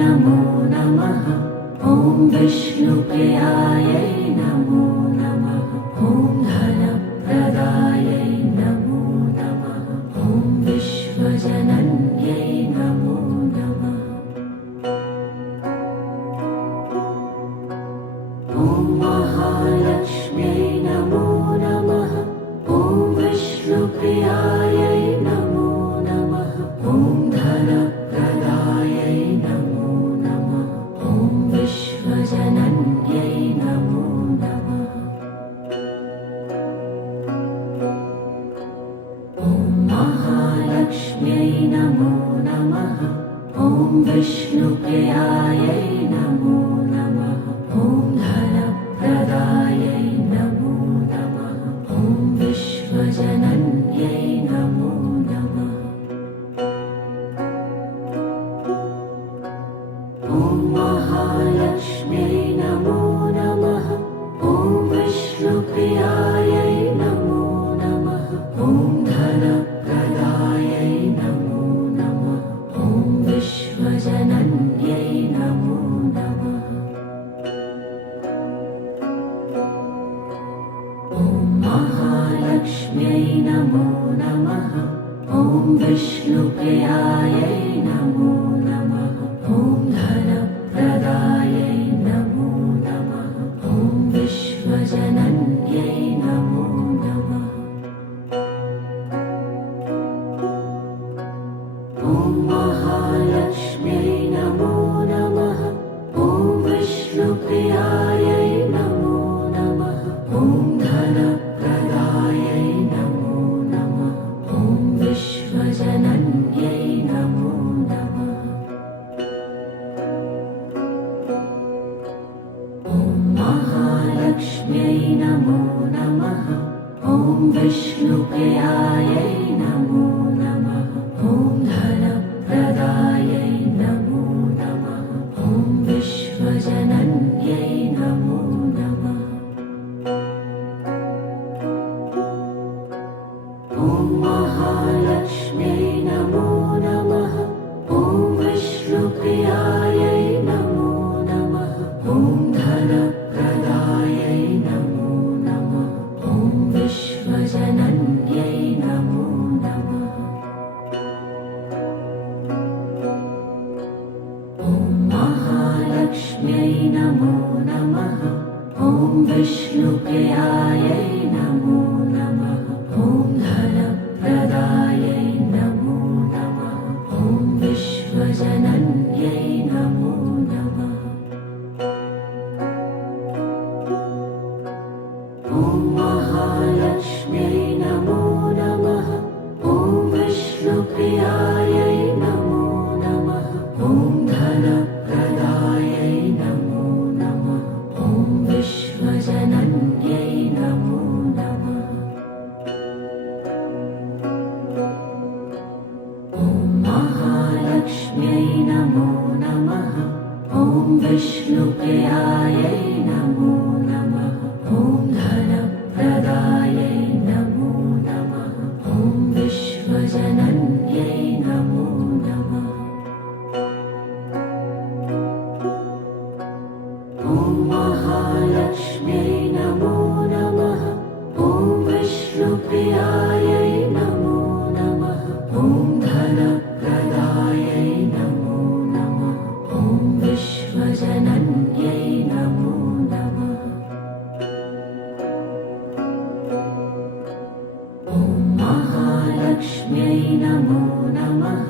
नमो नमः। ॐ विष्णुप्रियायै नमो नमः। ॐ धनप्रदायै नमो नमः। ॐ विश्वजनन्यै नमो नमः। ॐ महालक्ष्म्यै नमो नमः। ॐ विष्णुप्रियायै नमो नमः। ॐ धनप्रदायै नमो नमः। ॐ विश्वजनन्यै नमो नमः। ॐ महालक्ष्म्यै नमो नमः। ॐ विष्णुप्रियायै नमो नमः। ॐ धनप्रदायै नमो नमः। ॐ विश्वजनन्यै नमो नमः। ॐ महालक्ष्म्यै नमो नमः। ॐ विष्णुप्रियायै नमो नमः। ॐ धनप्रदायै नमो नमः। ॐ विश्वजनन्यै नमो नमः। ॐ महालक्ष्म्यै नमो नमः। ॐ विष्णुप्रियायै नमो नमः। ॐ धनप्रदायै नमो नमः। ॐ विश्वजनन्यै नमो नमः। ॐ महालक्ष्म्यै नमो नमः। ॐ विष्णुप्रियायै नमो नमः। ॐ धनप्रदायै नमो नमः। ॐ विश्वजनन्यै नमो नमः। ॐ महालक्ष्म्यै नमो नमः। ॐ विष्णुप्रियायै नमो नमः। ॐ धनप्रदायै नमो नमः। ॐ विश्वजनन्यै नमो नमः। ॐ महालक्ष्म्यै नमो नमः। ॐ विष्णुप्रियायै नमो नमः। ॐ धनप्रदायै नमो नमः। ॐ विश्वजनन्यै नमो नमः। ॐ महालक्ष्म्यै नमो नमः। ॐ विष्णुप्रियायै नमो नमः। ॐ धनप्रदायै नमो नमः। ॐ विश्वजनन्यै नमो नमः। ॐ महालक्ष्म्यै नमो नमः। ॐ विष्णुप्रियायै नमो नमः। ॐ धनप्रदायै नमो नमः। ॐ विश्वजनन्यै नमो नमः। ॐ महालक्ष्म्यै नमो नमः। ॐ विष्णुप्रियायै नमो नमः। ॐ धनप्रदायै नमो नमः। ॐ विश्वजनन्यै नमो नमः। ॐ महालक्ष्म्यै नमो नमः। ॐ विष्णुप्रियायै नमो नमः। ॐ धनप्रदायै नमो नमः। ॐ विश्वजनन्यै नमो नमः। ॐ महालक्ष्म्यै नमो नमः।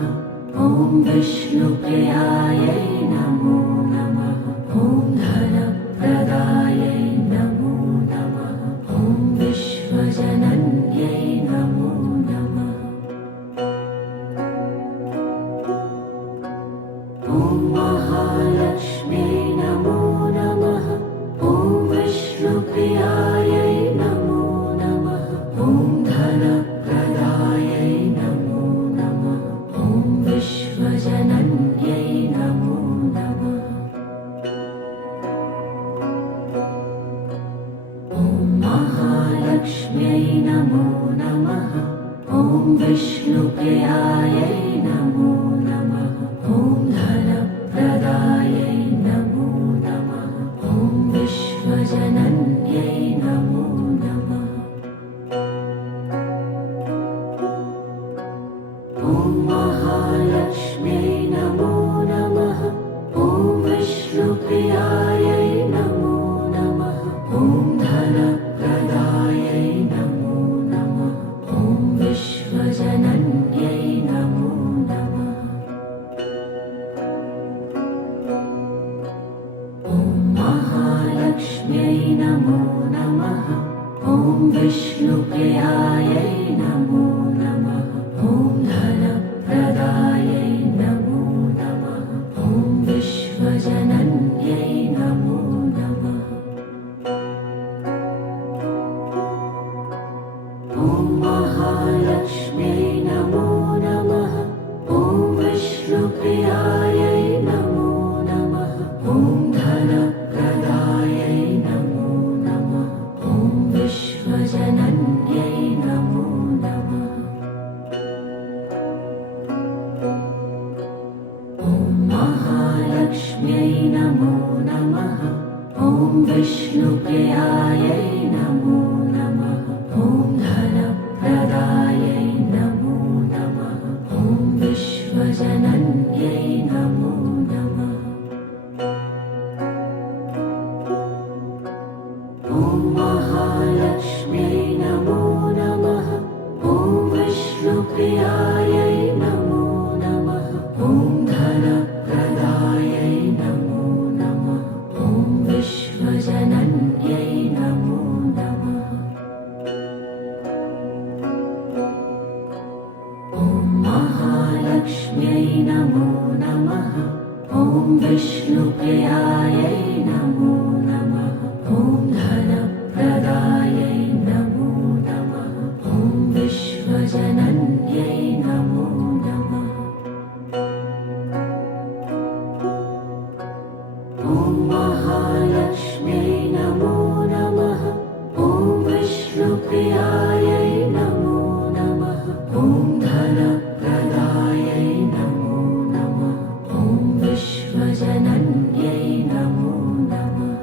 ॐ विष्णुप्रियायै नमो नमः। ॐ धनप्रदायै विष्णुप्रियायै नमो नमः। ॐ धनप्रदायै नमो नमः। ॐ विश्वजनन्यै नमो नमः। ॐ महालक्ष्म्यै नमो नमः। ॐ विष्णुप्रियायै नमो नमः। ॐ धनप्रदायै नमो नमः। ॐ विश्वजनन्यै नमो नमः। ॐ महालक्ष्म्यै नमो नमः। ॐ विष्णुप्रियायै नमो नमः। ॐ धनप्रदायै नमो नमः। ॐ विश्वजनन्यै नमो नमः। ॐ महालक्ष्म्यै नमो नमः। ॐ विष्णुप्रियायै नमो नमः। ॐ धनप्रदायै नमो नमः। ॐ विश्वजनन्यै नमो नमः। ॐ महालक्ष्म्यै नमो नमः। ॐ विष्णुप्रियायै नमो नमः। ॐ धनप्रदायै नमो नमः। ॐ विश्वजनन्यै नमो नमः। ॐ महालक्ष्म्यै नमो नमः। ॐ विष्णुप्रियायै नमो नमः। ॐ धनप्रदायै नमो नमः। ॐ विश्वजनन्यै नमो नमः।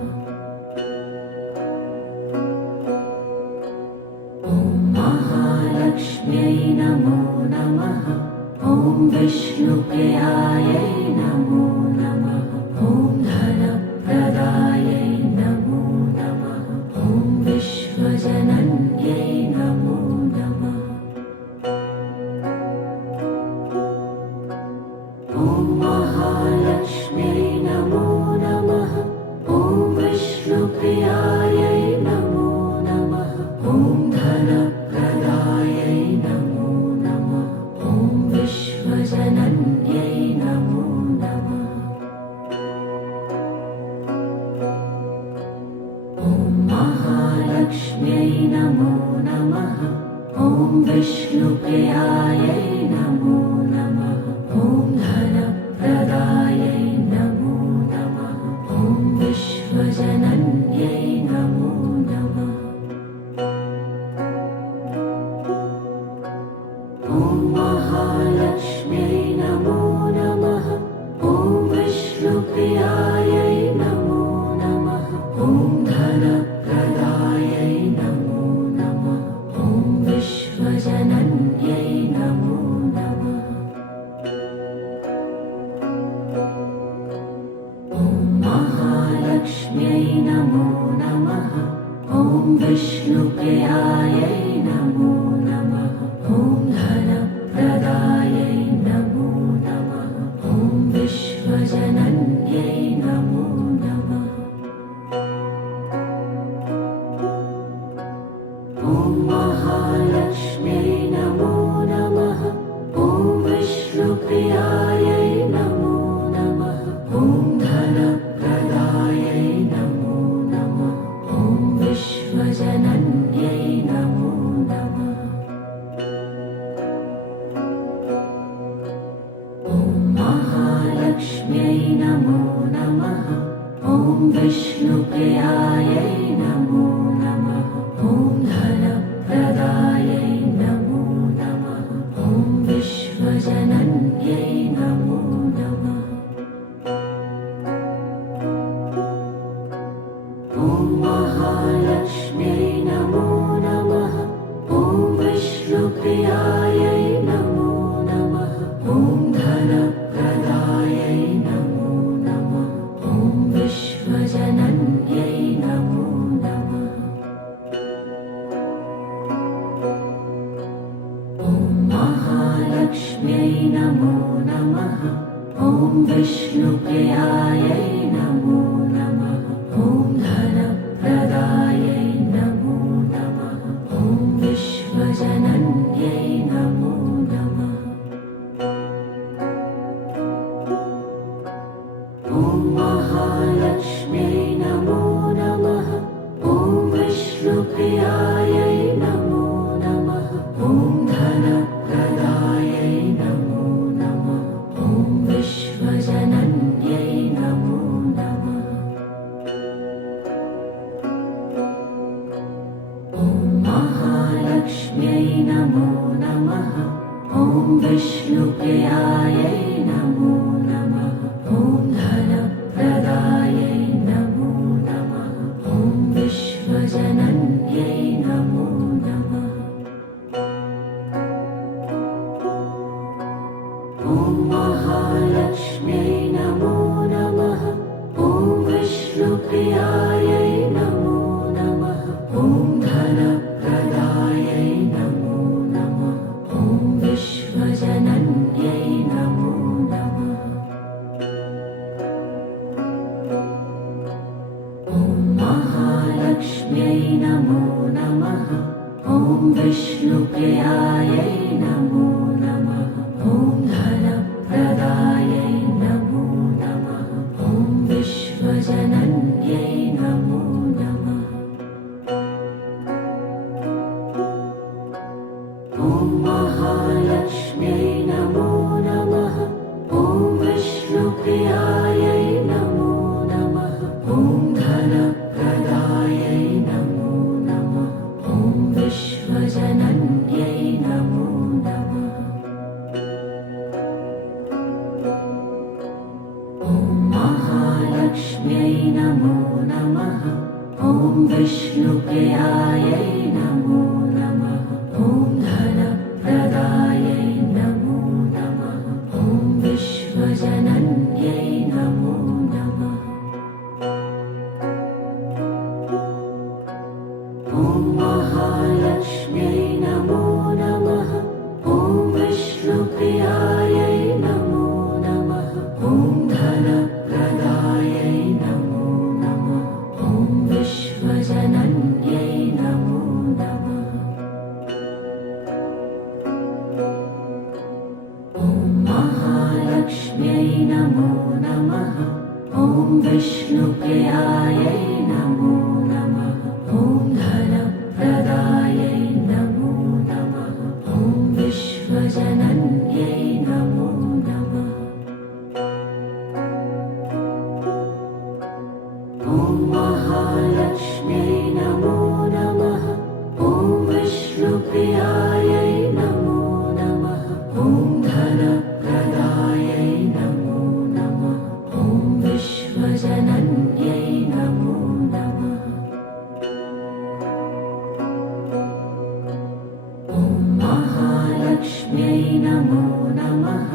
ॐ महालक्ष्म्यै नमो नमः। ॐ विष्णुप्रियायै नमो नमः। ॐ धनप्रदायै नमो नमः। ॐ विश्वजनन्यै नमो नमः। ॐ महालक्ष्म्यै नमो नमः। ॐ विष्णुप्रियायै नमो नमः। ॐ धनप्रदायै नमो नमः। ॐ विश्वजनन्यै नमो नमः। ॐ महालक्ष्म्यै नमो नमः। ॐ विष्णुप्रियायै नमो नमः। ॐ धनप्रदायै नमो नमः। ॐ विश्वजनन्यै नमो नमः। ॐ महालक्ष्म्यै नमो नमः। ॐ विष्णुप्रियायै नमो नमः। ॐ धनप्रदायै नमो नमः। ॐ विश्वजनन्यै नमो नमः। ॐ महालक्ष्म्यै नमो नमः। ॐ विष्णुप्रियायै नमो नमः। ॐ धनप्रदायै नमो नमः। ॐ विश्वजनन्यै नमो नमः। ॐ महालक्ष्म्यै नमो नमः। ॐ विष्णुप्रियायै नमो नमः। ॐ धनप्रदायै नमो नमः। ॐ विश्वजनन्यै नमो नमः। ॐ महालक्ष्म्यै नमो नमः। ॐ विष्णुप्रियायै नमो नमः। ॐ धनप्रदायै नमो नमः। ॐ विश्वजनन्यै नमो नमः। ॐ महालक्ष्म्यै नमो नमः। ॐ विष्णुप्रियायै नमो नमः। ॐ धनप्रदायै नमो नमः। ॐ विश्वजनन्यै नमो नमः। ॐ महालक्ष्म्यै नमो नमः। ॐ विष्णुप्रियायै नमो नमः। ॐ धनप्रदायै नमो नमः। महालक्ष्म्यै नमो नमः। ॐ विष्णुप्रियायै नमो नमः। ॐ धनप्रदायै नमो नमः। ॐ विश्वजनन्यै नमो नमः। ॐ महालक्ष्म्यै नमो नमः। ॐ विष्णुप्रियायै नमो नमः। ॐ धनप्रदायै नमो नमः। ॐ विश्वजनन्यै नमो नमः। ॐ महालक्ष्म्यै नमो नमः। ॐ विष्णुप्रियायै नमो नमः। ॐ धनप्रदायै नमो नमः। ॐ विश्वजनन्यै नमो नमः। ॐ महालक्ष्म्यै नमो नमः। ॐ विष्णुप्रियायै नमो नमः। ॐ धनप्रदायै नमो नमः। ॐ विश्वजनन्यै नमो नमः। ॐ महालक्ष्म्यै नमो नमः। ॐ विष्णुप्रियायै नमो नमः। ॐ धनप्रदायै नमो नमः। ॐ विश्वजनन्यै नमो नमः। ॐ महालक्ष्म्यै नमो नमः। ॐ विष्णुप्रियायै नमो नमः। ॐ धनप्रदायै नमो नमः। ॐ विश्वजनन्यै नमो नमः। ॐ महालक्ष्म्यै नमो नमः। ॐ विष्णुप्रियायै नमो नमः। ॐ धनप्रदायै नमो नमः। ॐ विश्वजनन्यै नमो नमः। ॐ महालक्ष्म्यै नमो नमः। ॐ विष्णुप्रियायै नमो नमः। ॐ धनप्रदायै नमो नमः। ॐ विश्वजनन्यै नमो नमः। ॐ महालक्ष्म्यै नमो नमः। ॐ विष्णुप्रियायै नमो नमः। ॐ धनप्रदायै नमो नमः। ॐ विश्वजनन्यै नमो नमः। ॐ महालक्ष्म्यै नमो नमः।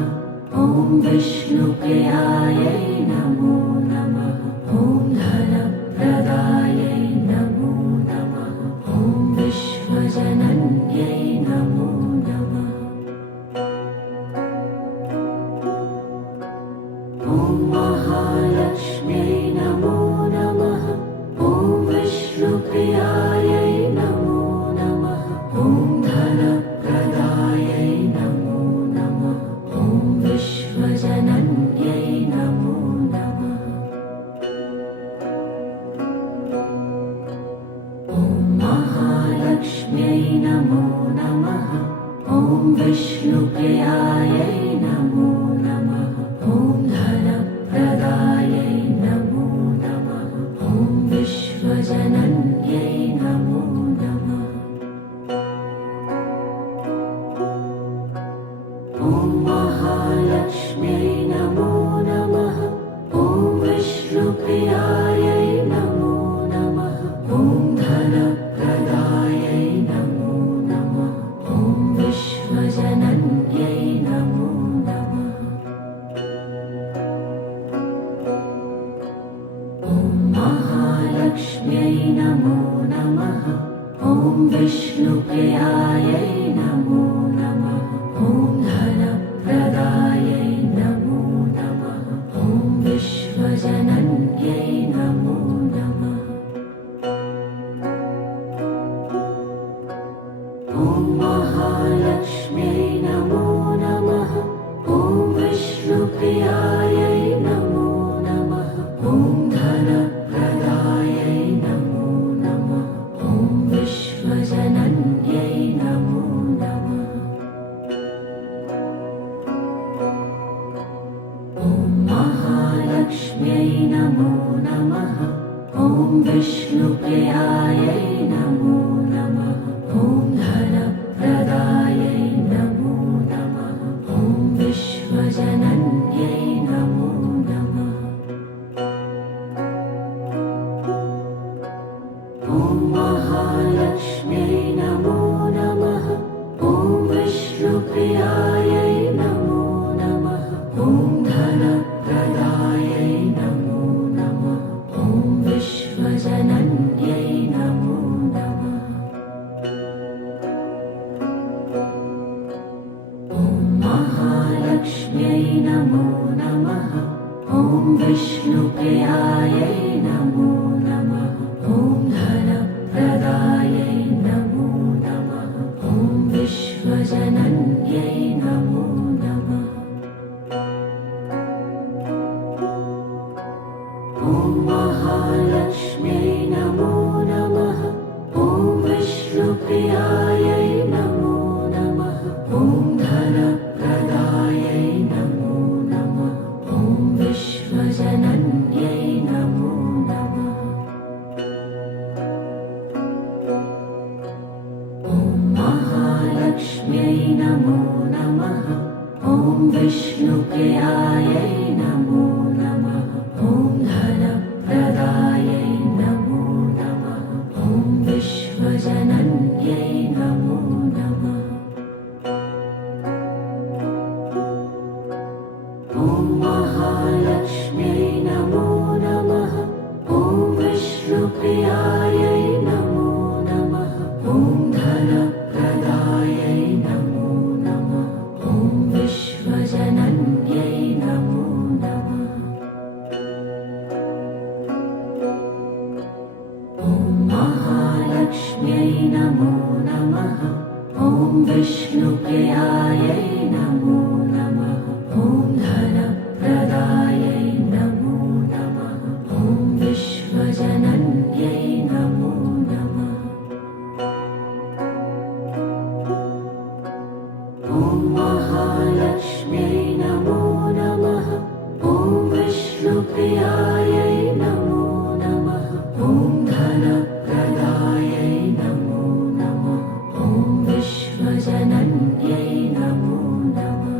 ॐ विष्णुप्रियायै नमो नमः। ॐ धनप्रदायै नमो नमः। ॐ विश्वजनन्यै नमो नमः। ॐ महालक्ष्म्यै नमो नमः। ॐ विष्णुप्रियायै नमो नमः। ॐ धनप्रदायै नमो नमः। ॐ विश्वजनन्यै नमो नमः। ॐ महालक्ष्म्यै नमो नमः। ॐ विष्णुप्रियायै नमो नमः। ॐ धनप्रदायै नमो नमः। ॐ विश्वजनन्यै नमो नमः। ॐ महालक्ष्म्यै नमो नमः। ॐ विष्णुप्रियायै नमो नमः। ॐ धनप्रदायै नमो नमः। ॐ विश्वजनन्यै नमो नमः। ॐ महालक्ष्म्यै नमो नमः। ॐ विष्णुप्रियायै नमो नमः। ॐ धनप्रदायै नमो नमः। ॐ विश्वजनन्यै नमो नमः। ॐ महालक्ष्म्यै नमो नमः। ॐ विष्णुप्रियायै नमो नमः। महालक्ष्म्यै नमो नमः। ॐ विष्णुप्रियायै नमो नमः। ॐ धनप्रदायै नमो नमः। ॐ विश्वजनन्यै नमो नमः। ॐ महालक्ष्म्यै नमो नमः। ॐ विष्णुप्रियायै नमो नमः। ॐ धनप्रदायै नमो नमः। ॐ विश्वजनन्यै नमो नमः। ॐ महालक्ष्म्यै नमो नमः। ॐ विष्णुप्रियायै नमो नमः। ॐ धनप्रदायै नमो नमः। ॐ विश्वजनन्यै नमो नमः। ॐ महालक्ष्म्यै नमो नमः। ॐ विष्णुप्रियायै नमो नमः। ॐ धनप्रदायै नमो नमः। ॐ विश्वजनन्यै नमो नमः। ॐ महालक्ष्म्यै नमो नमः। ॐ विष्णुप्रियायै नमो नमः। ॐ धनप्रदायै नमो नमः। ॐ विश्वजनन्यै नमो नमः। ॐ महालक्ष्म्यै नमो नमः। ॐ विष्णुप्रियायै नमो नमः। ॐ धनप्रदायै नमो नमः। ॐ विश्वजनन्यै नमो नमः। ॐ महालक्ष्म्यै नमो नमः। ॐ विष्णुप्रियायै नमो नमः। ॐ धनप्रदायै नमो नमः। ॐ विश्वजनन्यै नमो नमः। ॐ महालक्ष्म्यै नमो नमः। ॐ विष्णुप्रियायै नमो नमः। ॐ धनप्रदायै नमो नमः। ॐ विश्वजनन्यै नमो नमः।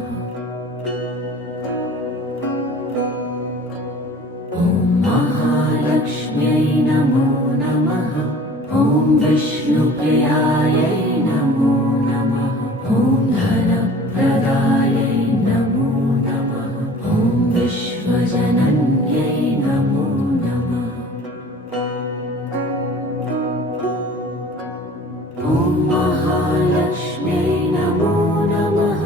ॐ महालक्ष्म्यै नमो नमः। ॐ विष्णुप्रियायै नमो नमः। ॐ धनप्रदायै नमो नमः। ॐ विश्वजनन्यै नमो नमः। ॐ महालक्ष्म्यै नमो नमः।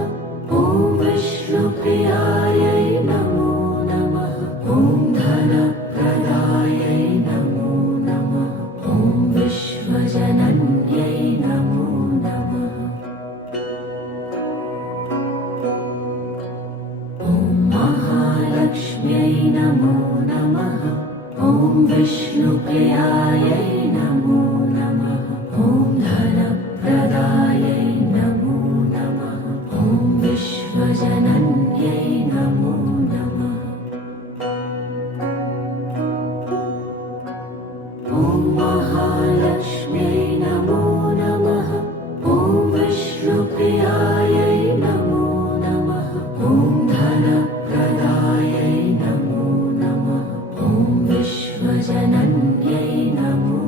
ॐ विष्णुप्रियायै नमो नमः। ॐ धनप्रदायै नमो नमः। ॐ विश्वजनन्यै नमो नमः। ॐ महालक्ष्म्यै नमो नमः। ॐ विष्णुप्रियायै नमो नमः। ॐ धनप्रदायै नमो नमः। ॐ विश्वजनन्यै नमो नमः। ॐ महालक्ष्म्यै नमो नमः। ॐ विष्णुप्रियायै नमो नमः। ॐ धनप्रदायै नमो नमः। ॐ विश्वजनन्यै नमो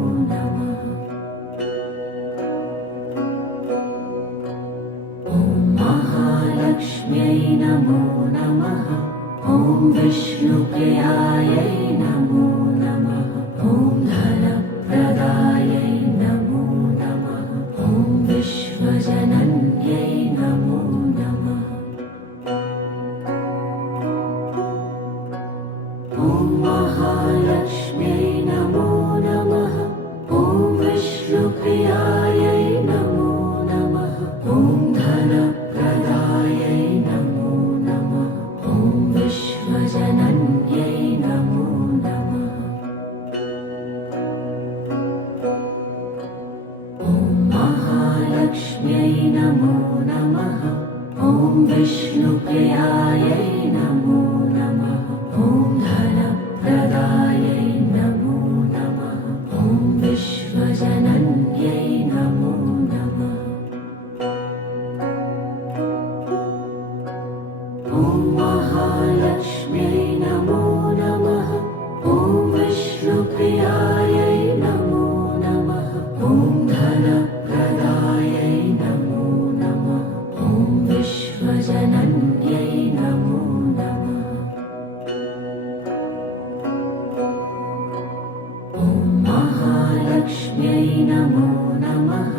महालक्ष्म्यै नमो नमः।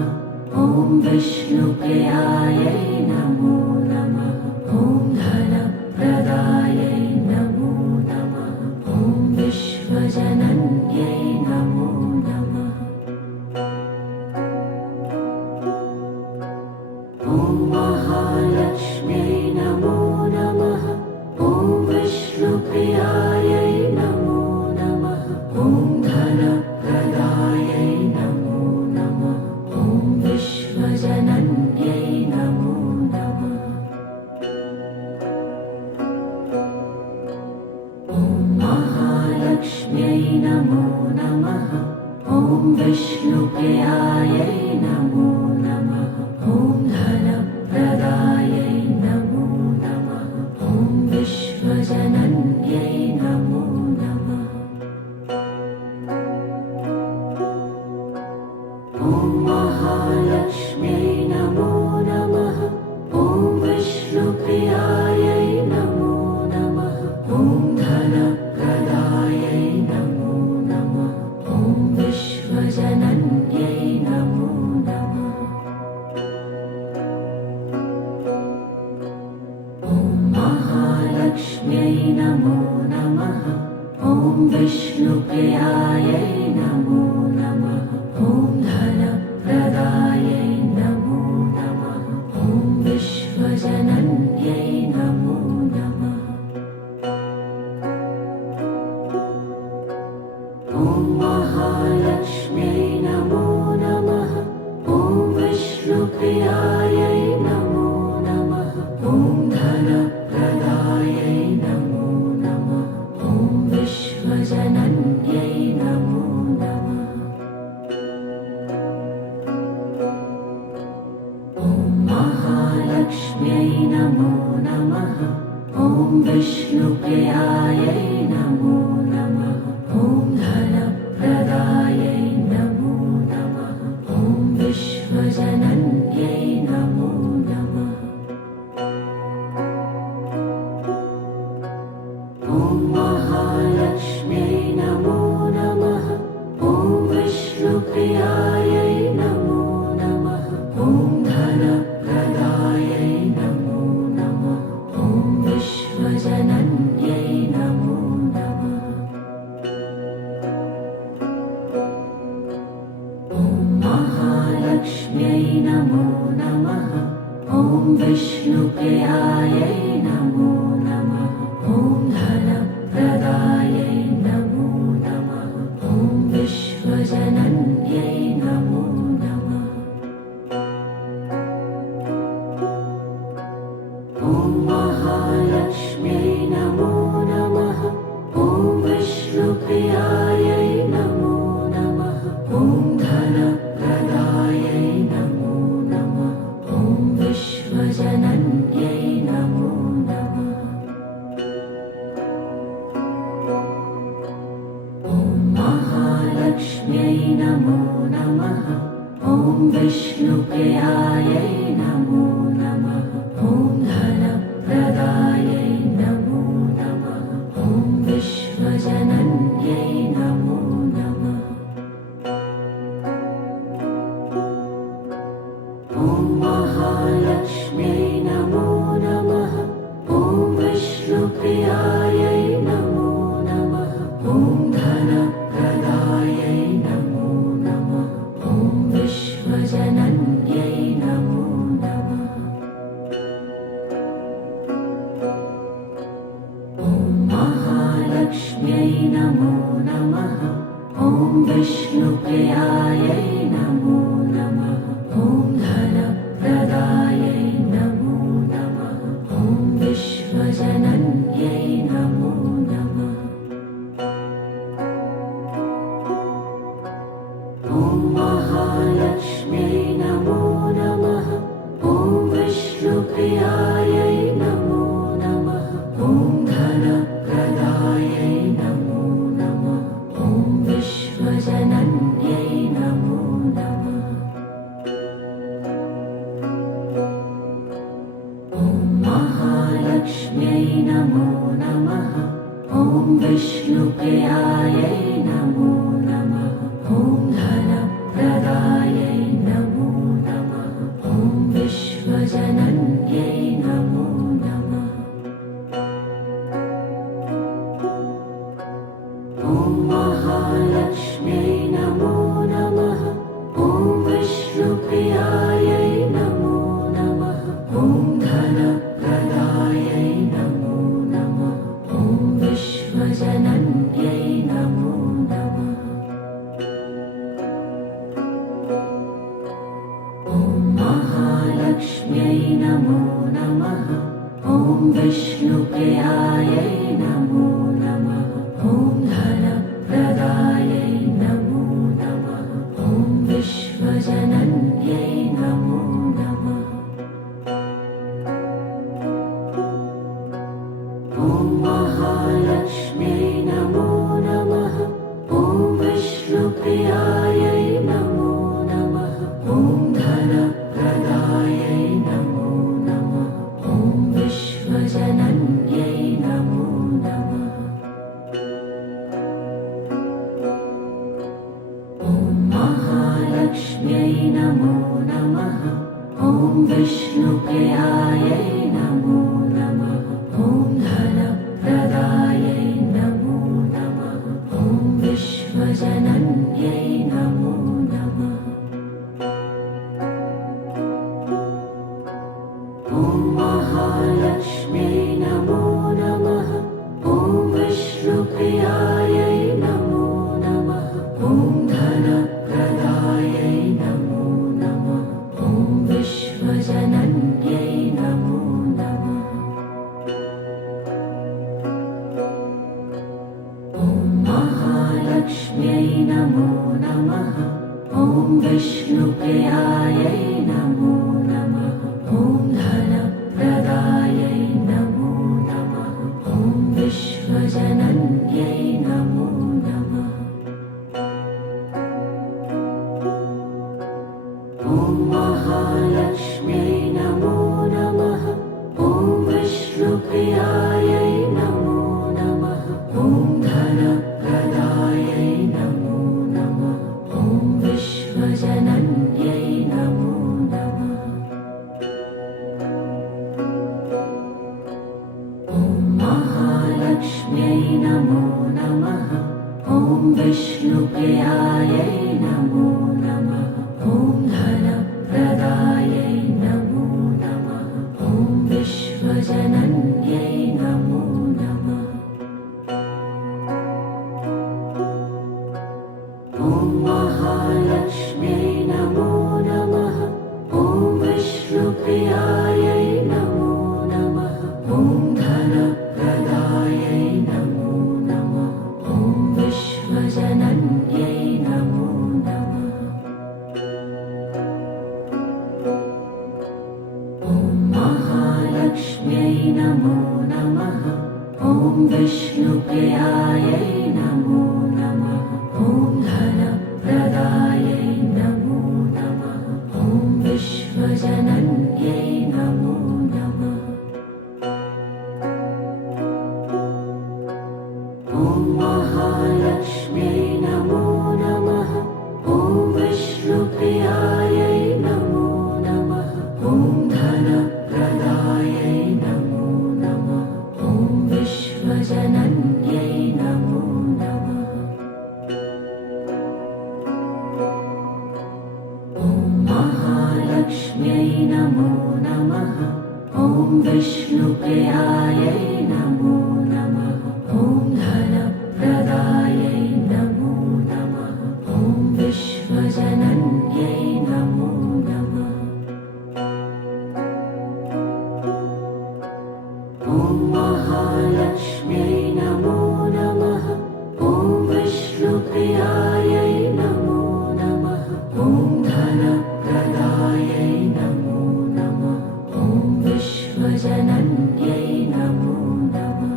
ॐ विष्णुप्रियायै नमो नमः। ॐ धनप्रदायै नमो नमः। ॐ विश्वजनन्यै नमो नमः। ॐ महालक्ष्म्यै नमो नमः। ॐ विष्णुप्रियायै नमो नमः। ॐ धनप्रदायै नमो नमः। ॐ विश्वजनन्यै नमो नमः। ॐ महालक्ष्म्यै नमो नमः। ॐ विष्णुप्रियायै नमो नमः। ॐ धनप्रदायै नमो नमः। ॐ विश्वजनन्यै नमो नमः। ॐ महालक्ष्म्यै नमो नमः। ॐ विष्णुप्रियायै नमो नमः। ॐ धनप्रदायै नमो नमः। ॐ विश्वजनन्यै नमो नमः। ॐ महालक्ष्म्यै नमो नमः। ॐ विष्णुप्रियायै नमो नमः। ॐ धनप्रदायै नमो नमः। ॐ विश्वजनन्यै नमो नमः। ॐ महालक्ष्म्यै नमो नमः। ॐ विष्णुप्रियायै नमो नमः। ॐ धनप्रदायै नमो नमः। ॐ विश्वजनन्यै नमो नमः। ॐ महालक्ष्म्यै नमो नमः। ॐ विष्णुप्रियायै नमो नमः। ॐ धनप्रदायै नमो नमः। ॐ विश्वजनन्यै नमो नमः। ॐ महालक्ष्म्यै नमो नमः। ॐ विष्णुप्रियायै नमो नमः। ॐ धनप्रदायै नमो नमः। ॐ विश्वजनन्यै नमो नमः। ॐ महालक्ष्म्यै नमो नमः। ॐ विष्णुप्रियायै नमो नमः। ॐ धनप्रदायै नमो नमः। ॐ विश्वजनन्यै नमो नमः। ॐ महालक्ष्म्यै नमो नमः। ॐ विष्णुप्रियायै नमो नमः। ॐ धनप्रदायै नमो नमः। ॐ विश्वजनन्यै नमो नमः। ॐ महालक्ष्म्यै नमो नमः। ॐ विष्णुप्रियायै नमो नमः। ॐ धनप्रदायै नमो नमः। ॐ विश्वजनन्यै नमो नमः। ॐ महालक्ष्म्यै नमो नमः। ॐ विष्णुप्रियायै नमो नमः। ॐ धनप्रदायै नमो नमः। ॐ विश्वजनन्यै नमो नमः। ॐ महालक्ष्म्यै नमो नमः। ॐ विष्णुप्रियायै नमो नमः। ॐ धनप्रदायै नमो नमः। ॐ विश्वजनन्यै नमो नमः। ॐ महालक्ष्म्यै नमो नमः। ॐ विष्णुप्रियायै नमो नमः। ॐ धनप्रदायै नमो नमः। ॐ विश्वजनन्यै नमो नमः। ॐ महालक्ष्म्यै नमो नमः। ॐ विष्णुप्रियायै नमो नमः। ॐ धन विश्वजनन्यै नमो नमः। ॐ महालक्ष्म्यै नमो नमः। ॐ विष्णुप्रियायै नमो नमः। ॐ धनप्रदायै नमो नमः। ॐ विश्वजनन्यै नमो नमः। ॐ महालक्ष्म्यै नमो नमः। ॐ विष्णुप्रियायै नमो नमः। ॐ धनप्रदायै नमो नमः। ॐ विश्वजनन्यै नमो नमः। ॐ महालक्ष्म्यै नमो नमः। ॐ विष्णुप्रियायै नमो नमः। ॐ धनप्रदायै नमो नमः। ॐ विश्वजनन्यै नमो नमः। ॐ महालक्ष्म्यै नमो नमः। ॐ विष्णुप्रियायै नमो नमः। ॐ धनप्रदायै नमो नमः। ॐ विश्वजनन्यै नमो नमः। ॐ महालक्ष्म्यै नमो नमः। ॐ विष्णुप्रियायै नमो नमः। ॐ धनप्रदायै नमो नमः। ॐ विश्वजनन्यै नमो नमः। ॐ महालक्ष्म्यै नमो नमः। ॐ विष्णुप्रियायै नमो नमः। ॐ धनप्रदायै नमो नमः। ॐ विश्वजनन्यै नमो नमः। ॐ महालक्ष्म्यै नमो नमः। ॐ विष्णुप्रियायै नमो नमः। ॐ धनप्रदायै नमो नमः। ॐ विश्वजनन्यै नमो नमः। ॐ महालक्ष्म्यै नमो नमः। ॐ विष्णुप्रियायै नमो नमः। ॐ धनप्रदायै नमो नमः। ॐ विश्वजनन्यै नमो नमः। ॐ महालक्ष्म्यै नमो नमः। ॐ विष्णुप्रियायै नमो नमः। ॐ धनप्रदायै नमो नमः। ॐ विश्वजनन्यै नमो नमः। ॐ महालक्ष्म्यै नमो नमः। ॐ विष्णुप्रियायै नमो नमः। ॐ धनप्रदायै नमो नमः। ॐ विश्वजनन्यै नमो नमः। ॐ महालक्ष्म्यै नमो नमः। ॐ विष्णुप्रियायै नमो नमः। ॐ धनप्रदायै नमो नमः। ॐ विश्वजनन्यै नमो नमः। ॐ महालक्ष्म्यै नमो नमः। ॐ विष्णुप्रियायै नमो नमः। ॐ धनप्रदायै नमो नमः। ॐ विश्वजनन्यै नमो नमः।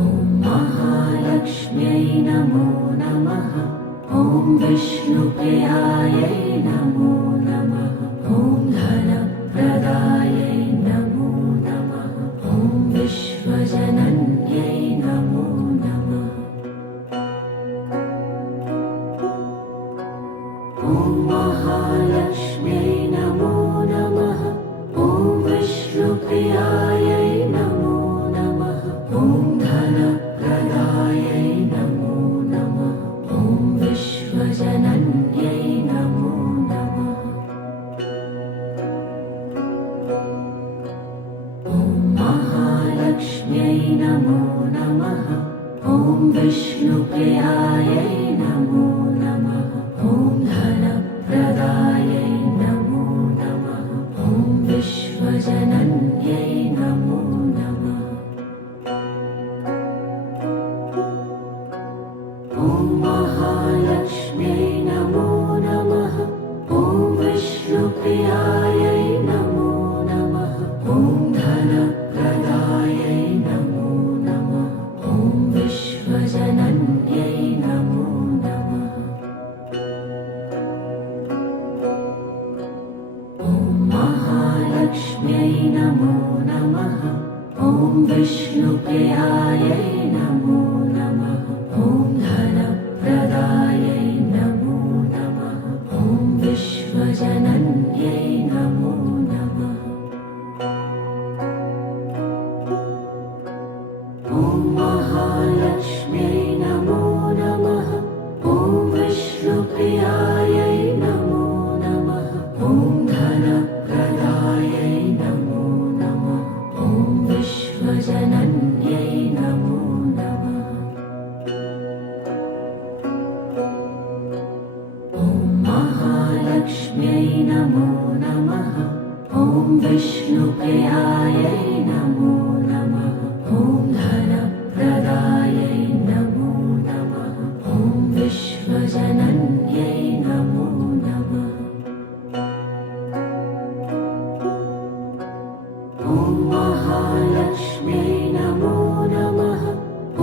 ॐ महालक्ष्म्यै नमो नमः। ॐ विष्णुप्रियायै नमो नमः। ॐ धनप्रदायै नमो नमः। ॐ विश्वजनन्यै नमो नमः। ॐ महालक्ष्म्यै नमो नमः। ॐ विष्णुप्रियायै नमो नमः। ॐ धनप्रदायै नमो नमः। ॐ विश्वजनन्यै नमो नमः। ॐ महालक्ष्म्यै महालक्ष्म्यै नमो नमः। ॐ विष्णुप्रियायै नमो नमः। ॐ धनप्रदायै नमो नमः। ॐ विश्वजनन्यै नमो नमः। ॐ महालक्ष्म्यै नमो नमः। ॐ विष्णुप्रियायै नमो नमः। ॐ धनप्रदायै नमो नमः। ॐ विश्वजनन्यै नमो नमः। ॐ महालक्ष्म्यै नमो नमः। ॐ विष्णुप्रियायै नमो नमः। ॐ धनप्रदायै नमो नमः। ॐ विश्वजनन्यै नमो नमः। ॐ महालक्ष्म्यै नमो नमः। ॐ विष्णुप्रियायै नमो नमः। ॐ धनप्रदायै नमो नमः। ॐ विश्वजनन्यै नमो नमः। ॐ महालक्ष्म्यै नमो नमः। ॐ विष्णुप्रियायै नमो नमः। ॐ धनप्रदायै नमो नमः। ॐ विश्वजनन्यै नमो नमः। ॐ महालक्ष्म्यै नमो नमः।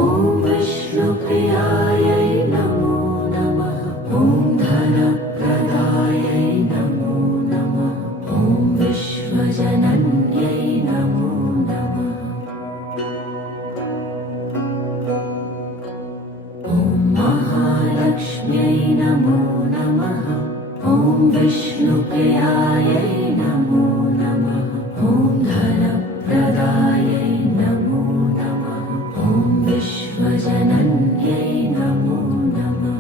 ॐ विष्णुप्रियायै नमो नमः। ॐ धनप्रदायै नमो नमः। ॐ विश्वजनन्यै नमो नमः। ॐ महालक्ष्म्यै नमो नमः। ॐ विष्णुप्रियायै नमो नमः। ॐ धनप्रदायै नमो नमः। ॐ विश्वजनन्यै नमो नमः।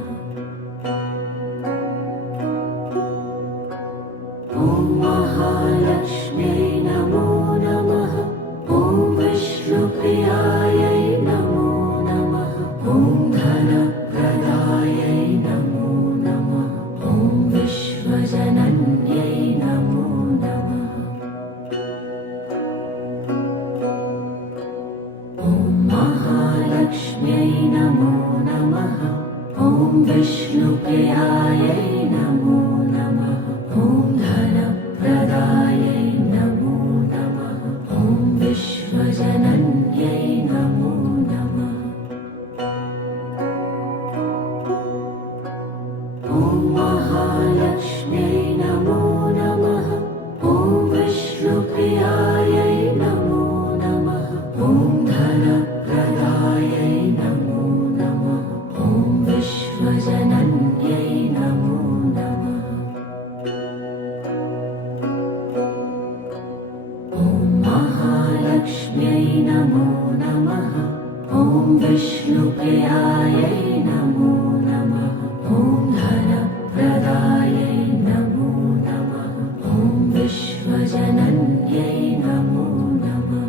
ॐ महालक्ष्म्यै नमो नमः। ॐ विष्णुप्रियायै नमो नमः। ॐ धनप्रदायै नमो नमः। ॐ विश्वजनन्यै नमो नमः। ॐ महालक्ष्म्यै नमो नमः। ॐ विष्णुप्रियायै नमो नमः। ॐ धनप्रदायै नमो नमः। ॐ विश्वजनन्यै नमो नमः। ॐ महालक्ष्म्यै नमो नमः। ॐ विष्णुप्रियायै नमो नमः। ॐ धनप्रदायै नमो नमः। ॐ विश्वजनन्यै नमो नमः। ॐ महालक्ष्म्यै नमो नमः। ॐ विष्णुप्रियायै नमो नमः। ॐ धनप्रदायै नमो नमः। ॐ विश्वजनन्यै नमो नमः।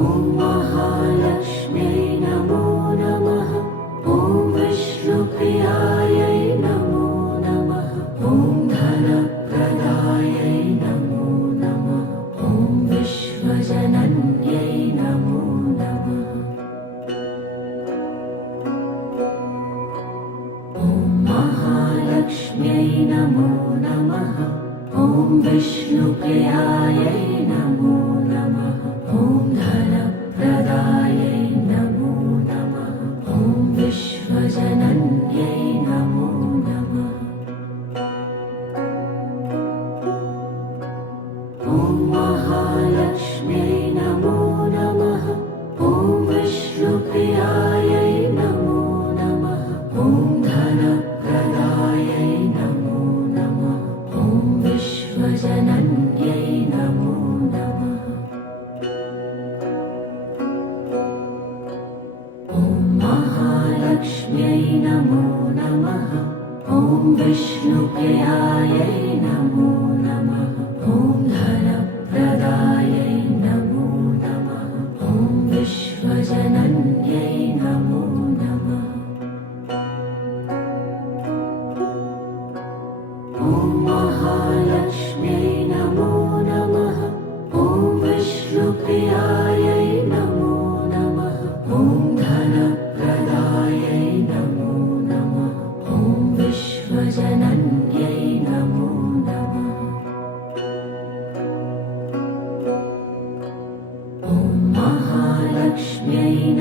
ॐ महालक्ष्म्यै नमो नमः। ॐ विष्णुप्रियायै नमो नमः। ॐ धनप्रदायै नमो नमः। ॐ विश्वजनन्यै नमो नमः। ॐ महालक्ष्म्यै नमो नमः। ॐ विष्णुप्रियायै नमो नमः। ॐ धनप्रदायै नमो नमः। ॐ विश्वजनन्यै नमो नमः। ॐ महालक्ष्म्यै नमो नमः। ॐ विष्णुप्रियायै नमो नमः। ॐ धनप्रदायै नमो नमः। ॐ विश्वजनन्यै नमो नमः। ॐ महालक्ष्म्यै नमो नमः। ॐ विष्णुप्रियायै नमो नमः। ॐ धन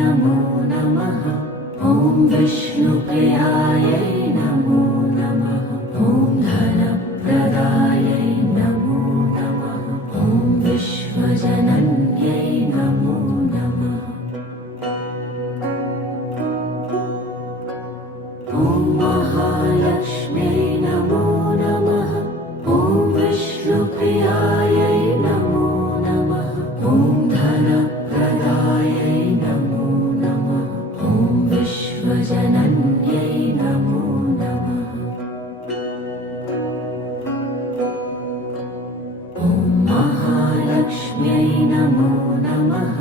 नमो नमः ॐ विष्णुप्रियायै नमो नमः ॐ धनप्रदायै नमो नमः ॐ विश्वजनन्यै नमो नमः ॐ महालक्ष्म्यै नमो नमः ॐ विष्णुप्रियायै नमो नमः ॐ धनप्रदायै नमो नमः ॐ विश्वजनन्यै नमो नमः ॐ महालक्ष्म्यै नमो नमः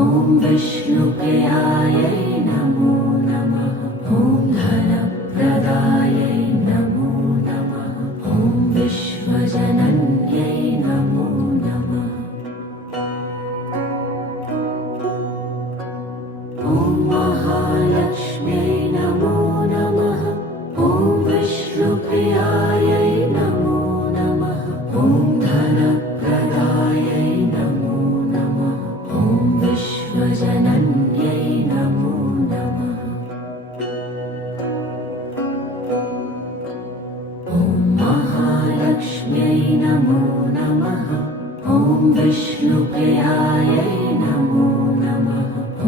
ॐ विष्णुप्रियायै नमो नमः ॐ धनप्रदायै नमो नमः ॐ विश्वजनन्यै नमो नमः ॐ महालक्ष्म्यै नमो नमः ॐ विष्णुप्रियायै नमो नमः ॐ धनप्रदायै नमो नमः ॐ विश्वजनन्यै नमो नमः ॐ महालक्ष्म्यै नमो नमः ॐ विष्णुप्रियायै नमो नमः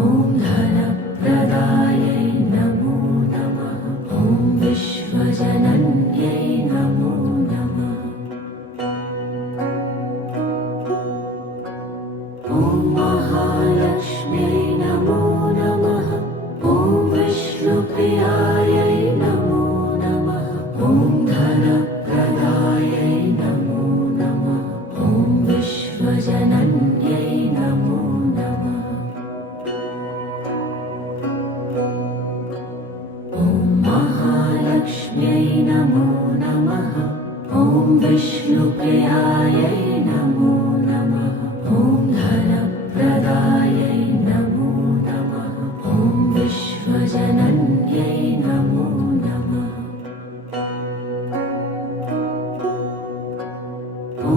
ॐ धनप्रदायै नमो नमः ॐ विश्वजनन्यै नमो नमः ॐ महालक्ष्म्यै नमो नमः ॐ विष्णुप्रियायै नमो नमः ॐ धनप्रदायै नमो नमः ॐ विश्वजनन्यै नमो नमः ॐ महालक्ष्म्यै नमो नमः ॐ विष्णुप्रियायै नमो नमः ॐ धनप्रदायै नमो नमः ॐ विश्वजनन्यै नमो नमः ॐ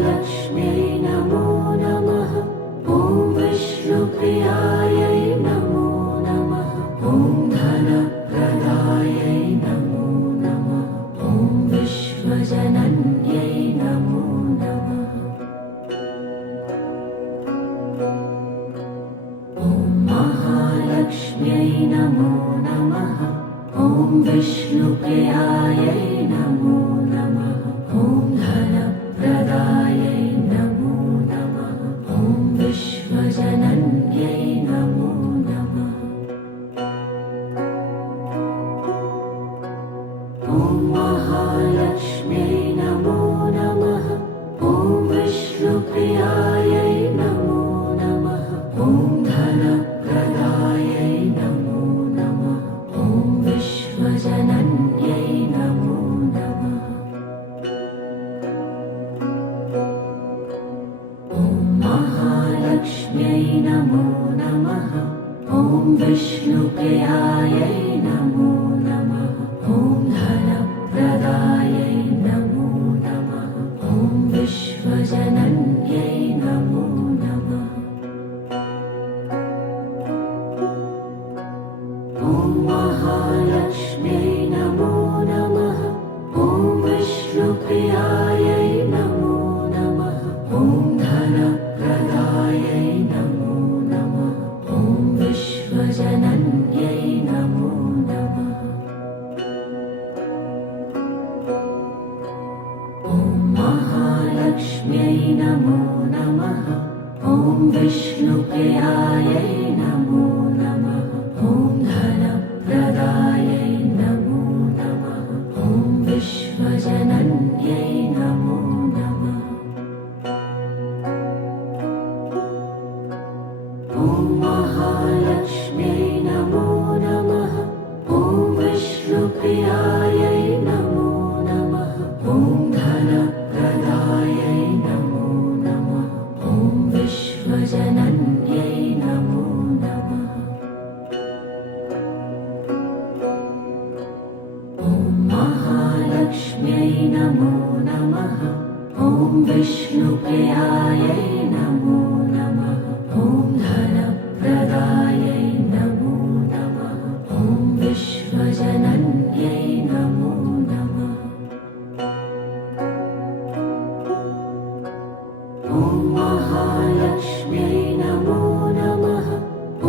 महालक्ष्म्यै नमो नमः ॐ विष्णुप्रियायै नमो नमः ॐ धनप्रदायै नमो नमः ॐ विश्वजनन्यै नमो नमः ॐ महालक्ष्म्यै नमो नमः ॐ विष्णुप्रियायै नमो नमः ॐ धनप्रदायै नमो नमः ॐ विश्वजनन्यै नमो नमः ॐ महालक्ष्म्यै नमो नमः ॐ विष्णुप्रियायै नमो नमः ॐ धनप्रदायै नमो नमः ॐ विश्वजनन्यै नमो नमः ॐ महालक्ष्म्यै नमो नमः ॐ विष्णुप्रियायै नमो नमः ॐ धनप्रदायै नमो नमः ॐ विश्वजनन्यै नमो नमः ॐ महालक्ष्म्यै नमो नमः ॐ विष्णुप्रियायै नमो नमः ॐ धनप्रदायै नमो नमः ॐ विश्वजनन्यै नमो नमः ॐ महालक्ष्म्यै नमो नमः ॐ विष्णुप्रियायै नमो नमः ॐ धनप्रदायै नमो नमः ॐ विश्वजनन्यै नमो नमः ॐ महालक्ष्म्यै नमो नमः ॐ विष्णुप्रियायै नमो नमः ॐ धनप्रदायै नमो नमः ॐ विश्वजनन्यै नमो नमः ॐ महालक्ष्म्यै नमो नमः ॐ विष्णुप्रियायै नमो नमः ॐ धनप्रदायै महालक्ष्म्यै नमो नमः।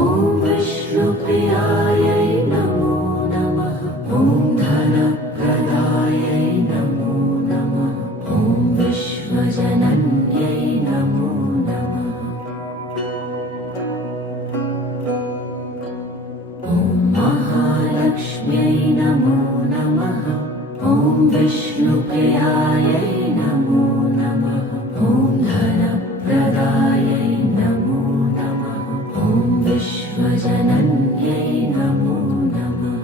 ॐ विष्णुप्रियायै नमो नमः। ॐ धनप्रदायै नमो नमः। ॐ विश्वजनन्यै नमो नमः। ॐ महालक्ष्म्यै नमो नमः। ॐ विष्णुप्रियायै नमो नमः। ॐ धनप्रदायै नमो नमः। ॐ विश्वजनन्यै नमो नमः।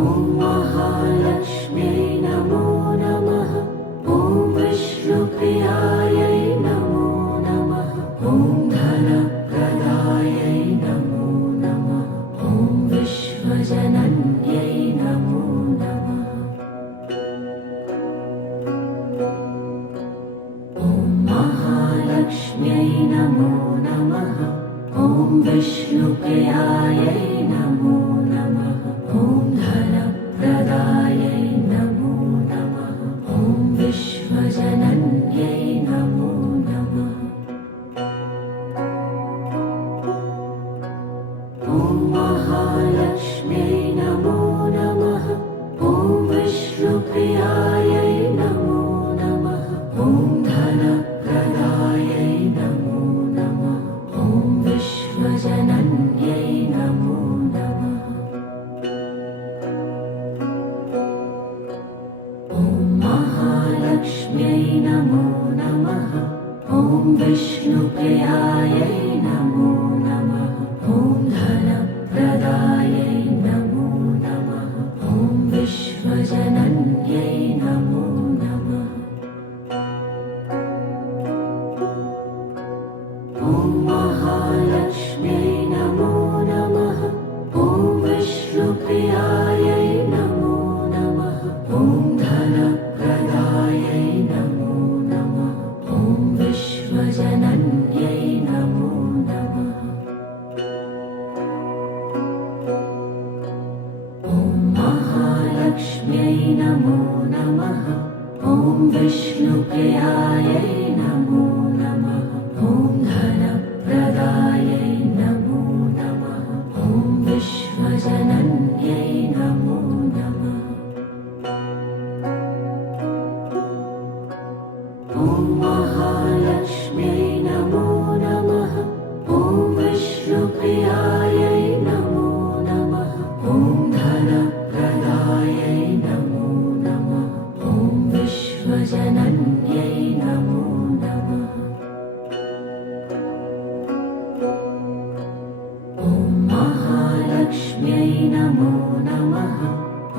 ॐ महालक्ष्म्यै नमो नमः। ॐ विष्णुप्रियायै नमो नमः। ॐ धनप्रदायै नमो नमः। ॐ विश्वजनन्यै नमो नमः। ॐ महालक्ष्म्यै नमो नमः। ॐ विष्णुप्रियायै नमो नमः। ॐ धनप्रदायै नमो नमः। ॐ विश्वजनन्यै नमो नमः। ॐ महालक्ष्म्यै नमो नमः। ॐ विष्णुप्रियायै नमो नमः। ॐ धनप्रदायै नमो नमः। ॐ विश्वजनन्यै नमो नमः। ॐ महालक्ष्म्यै नमो नमः। ॐ विष्णुप्रियायै नमो नमः। ॐ धनप्रदायै नमो नमः। ॐ विश्वजनन्यै नमो नमः। ॐ महालक्ष्म्यै नमो नमः। ॐ विष्णुप्रियायै नमो नमः। ॐ धनप्रदायै नमो नमः। ॐ विश्वजनन्यै नमो नमः। ॐ महालक्ष्म्यै नमो नमः। ॐ विष्णुप्रियायै नमो नमः। ॐ धनप्रदायै नमो नमः। ॐ विश्वजनन्यै नमो नमः। ॐ महालक्ष्म्यै नमो नमः। ॐ विष्णुप्रियायै नमो नमः। ॐ धनप्रदायै नमो नमः। ॐ विश्वजनन्यै नमो नमः। ॐ महालक्ष्म्यै नमो नमः।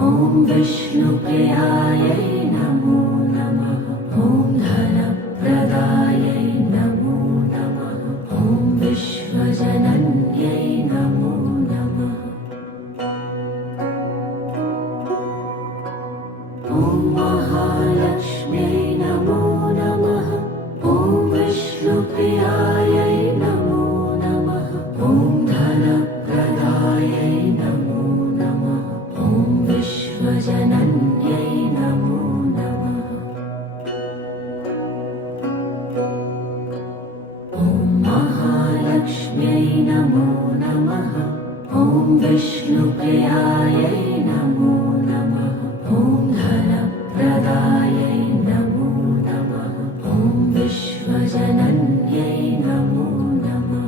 ॐ विष्णुप्रियायै नमो नमः। ॐ धनप्रदायै नमो नमः। ॐ विश्वजनन्यै नमो नमः। ॐ महालक्ष्म्यै नमो नमः। ॐ विष्णुप्रियायै नमो नमः। ॐ धनप्रदायै नमो नमः। ॐ विश्वजनन्यै नमो नमः। ॐ महालक्ष्म्यै नमो नमः। ॐ विष्णुप्रियायै नमो नमः। ॐ धनप्रदायै नमो नमः। ॐ विश्वजनन्यै नमो नमः।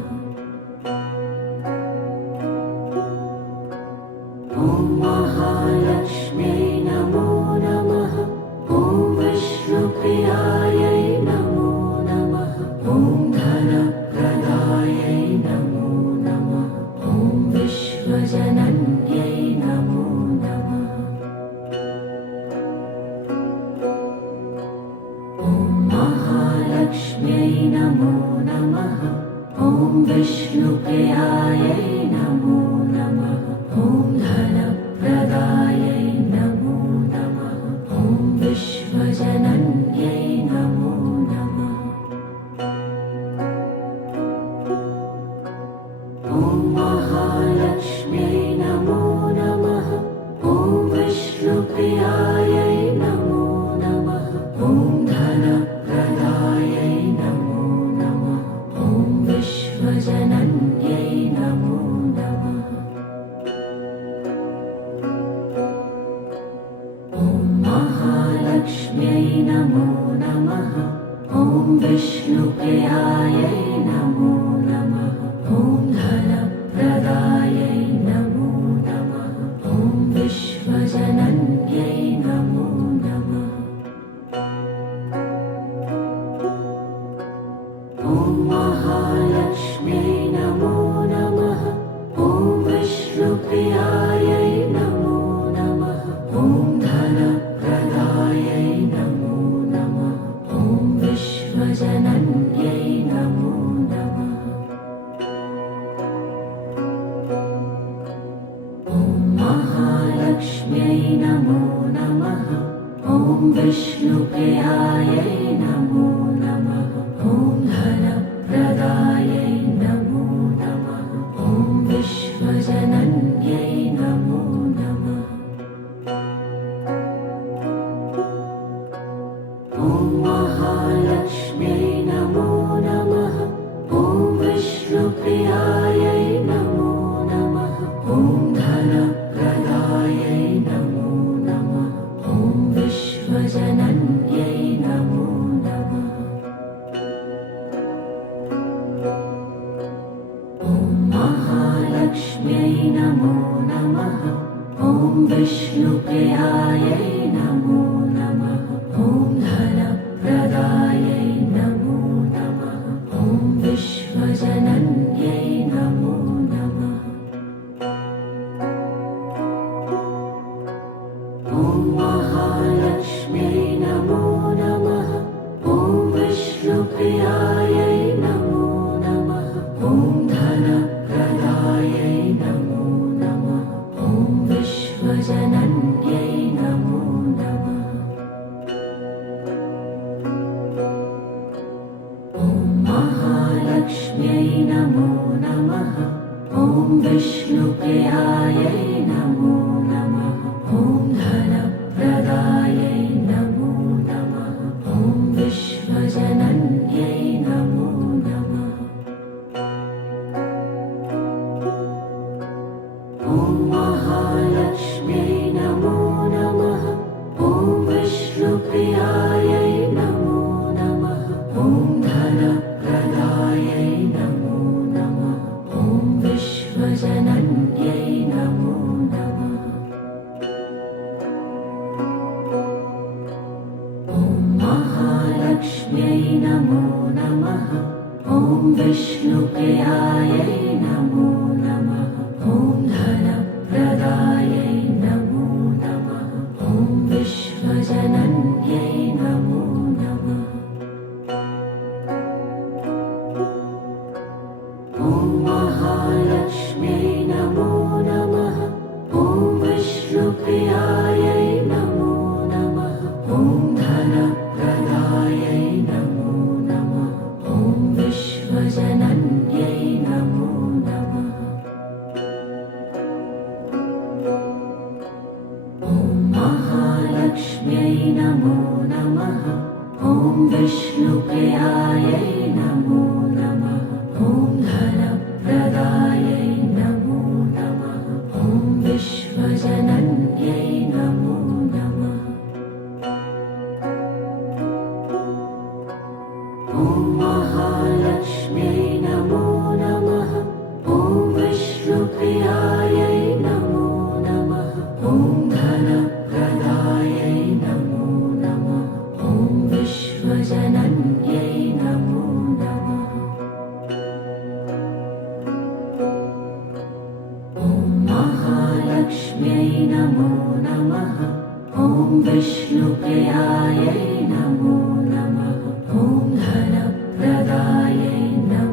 ॐ महालक्ष्म्यै नमो नमः। ॐ विष्णुप्रियायै नमो नमः। ॐ धनप्रदायै नमो नमः। ॐ विश्वजनन्यै नमो नमः। ॐ महालक्ष्म्यै नमो नमः। ॐ विष्णुप्रियायै नमो नमः। ॐ धनप्रदायै नमो नमः। ॐ विश्वजनन्यै नमो नमः। ॐ महालक्ष्म्यै नमो नमः। ॐ विष्णुप्रियायै नमो नमः। ॐ धन महालक्ष्म्यै नमो नमः। ॐ विष्णुप्रियायै नमो नमः। ॐ धनप्रदायै नमो नमः। ॐ विश्वजनन्यै नमो नमः। ॐ महालक्ष्म्यै नमो नमः। ॐ विष्णुप्रियायै नमो नमः। ॐ धनप्रदायै नमो नमः। ॐ विश्वजनन्यै नमो नमः। ॐ महालक्ष्म्यै नमो नमः। ॐ विष्णुप्रियायै नमो नमः। ॐ धनप्रदायै नमो नमः। ॐ विश्वजनन्यै नमो नमः। ॐ महालक्ष्म्यै नमो नमः। ॐ विष्णुप्रियायै नमो नमः। ॐ धनप्रदायै नमो नमः। ॐ विश्वजनन्यै नमो नमः। ॐ महालक्ष्म्यै नमो नमः। ॐ विष्णुप्रियायै नमो नमः। ॐ धनप्रदायै नमो नमः। ॐ विश्वजनन्यै नमो नमः। ॐ महालक्ष्म्यै नमो नमः। ॐ विष्णुप्रियायै नमो नमः। ॐ धनप्रदायै नमो नमः। ॐ विश्वजनन्यै नमो नमः। ॐ महालक्ष्म्यै नमो नमः। ॐ विष्णुप्रियायै नमो नमः। ॐ धनप्रदायै नमो नमः। ॐ विश्वजनन्यै नमो नमः। ॐ महालक्ष्म्यै नमो नमः। ॐ विष्णुप्रियायै नमो नमः। ॐ धनप्रदायै नमो नमः। ॐ विश्वजनन्यै नमो नमः। ॐ महालक्ष्म्यै नमो नमः। ॐ विष्णुप्रियायै नमो नमः। ॐ धनप्रदायै नमो नमः। ॐ विश्वजनन्यै नमो नमः। ॐ महालक्ष्म्यै नमो नमः। ॐ विष्णुप्रियायै नमो नमः। ॐ धनप्रदायै नमो नमः। ॐ विश्वजनन्यै नमो नमः। ॐ महालक्ष्म्यै नमो नमः। ॐ विष्णुप्रियायै नमो नमः। ॐ धनप्रदायै नमो नमः। ॐ विश्वजनन्यै नमो नमः। ॐ महालक्ष्म्यै नमो नमः। ॐ विष्णुप्रियायै नमो नमः। ॐ धनप्रदायै नमो नमः। ॐ विश्वजनन्यै नमो नमः। ॐ महालक्ष्म्यै नमो नमः। ॐ विष्णुप्रियायै नमो नमः। ॐ धनप्रदायै नमो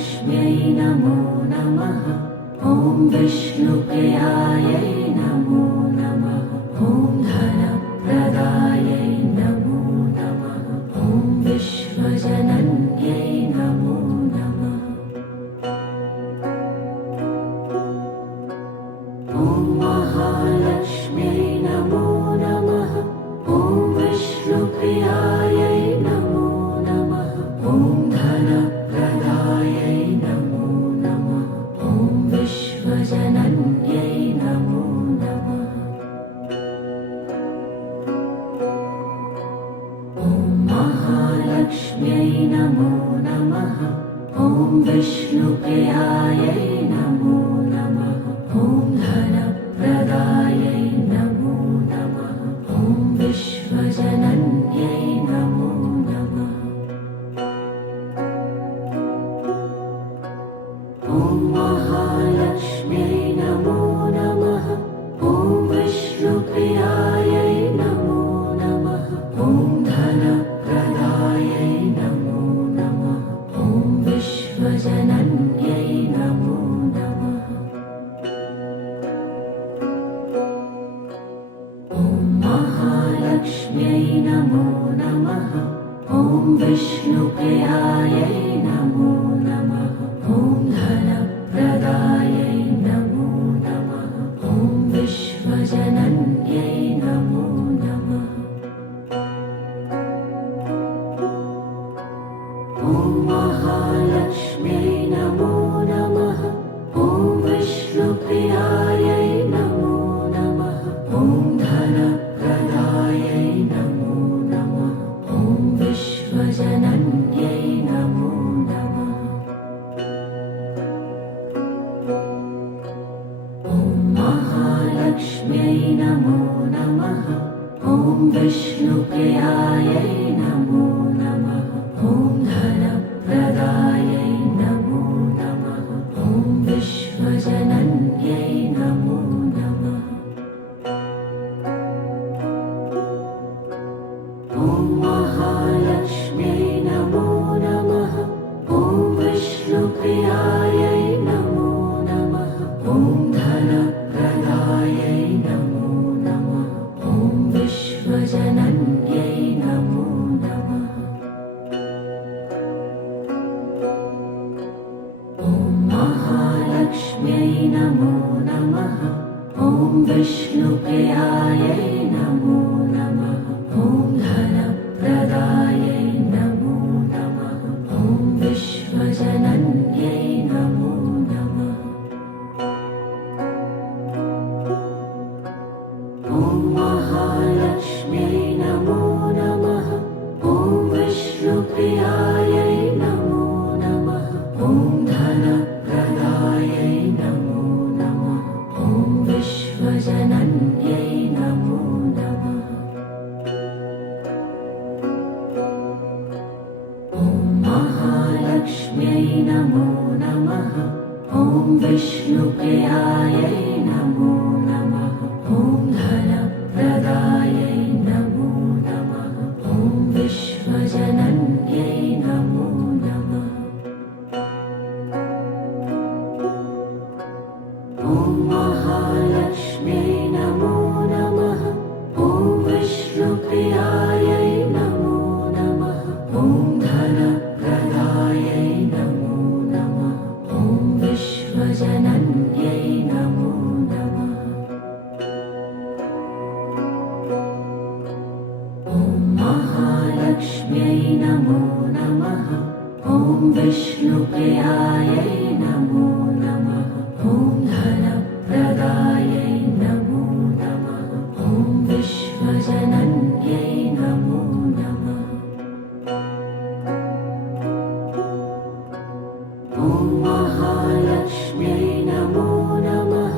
महालक्ष्म्यै नमो नमः। ॐ विष्णुप्रियायै नमो नमः। ॐ धनप्रदायै नमो नमः। ॐ विश्वजनन्यै नमो नमः। ॐ महालक्ष्म्यै नमो नमः। ॐ विष्णुप्रियायै नमो नमः। ॐ धनप्रदायै नमो नमः। ॐ विश्वजनन्यै नमो नमः। ॐ महालक्ष्म्यै नमो नमः। ॐ विष्णुप्रियायै नमो नमः। ॐ धनप्रदायै नमो नमः। ॐ विश्वजनन्यै नमो नमः। ॐ महालक्ष्म्यै नमो नमः। ॐ विष्णुप्रियायै नमो नमः। ॐ धनप्रदायै नमो नमः। ॐ विश्वजनन्यै नमो नमः। ॐ महालक्ष्म्यै नमो नमः। ॐ विष्णुप्रियायै नमो नमः। ॐ धनप्रदायै नमो नमः। ॐ विश्वजनन्यै नमो नमः। ॐ महालक्ष्म्यै नमो नमः। ॐ विष्णुप्रियायै नमो नमः। ॐ धनप्रदायै नमो नमः। ॐ विश्वजनन्यै नमो नमः। ॐ महालक्ष्म्यै नमो नमः। ॐ विष्णुप्रियायै नमो नमः। ॐ धनप्रदायै नमो नमः। ॐ विश्वजनन्यै नमो नमः। ॐ महालक्ष्म्यै नमो नमः। ॐ विष्णुप्रियायै नमो नमः। ॐ धनप्रदायै नमो नमः। ॐ विश्वजनन्यै नमो नमः। ॐ महालक्ष्म्यै नमो नमः। ॐ विष्णुप्रियायै नमो नमः। ॐ धनप्रदायै नमो नमः। ॐ विश्वजनन्यै नमो नमः। ॐ महालक्ष्म्यै नमो नमः। ॐ विष्णुप्रियायै नमो नमः। ॐ धनप्रदायै नमो नमः। ॐ विश्वजनन्यै नमो नमः। ॐ महालक्ष्म्यै नमो नमः। ॐ विष्णुप्रियायै नमो नमः। ॐ धनप्रदायै नमो नमः। ॐ विश्वजनन्यै नमो नमः। ॐ महालक्ष्म्यै नमो नमः। ॐ विष्णुप्रियायै नमो नमः। ॐ धनप्रदायै नमो नमः। ॐ विश्वजनन्यै नमो नमः। ॐ महालक्ष्म्यै नमो नमः। ॐ विष्णुप्रियायै नमो नमः। ॐ धनप्रदायै नमो नमः। ॐ विश्वजनन्यै नमो नमः। ॐ महालक्ष्म्यै नमो नमः।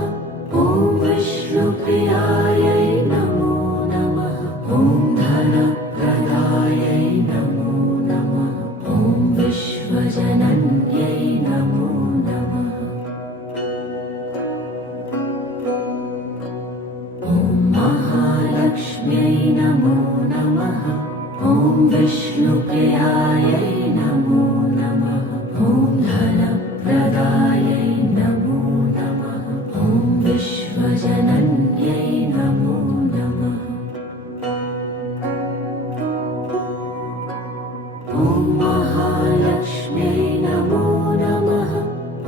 ॐ विष्णुप्रियायै नमो नमः। ॐ धनप्रदायै नमो नमः। ॐ विश्वजनन्यै नमो नमः। ॐ महालक्ष्म्यै नमो नमः। ॐ विष्णुप्रियायै नमो नमः। ॐ धनप्रदायै ॐ महालक्ष्म्यै नमो नमः।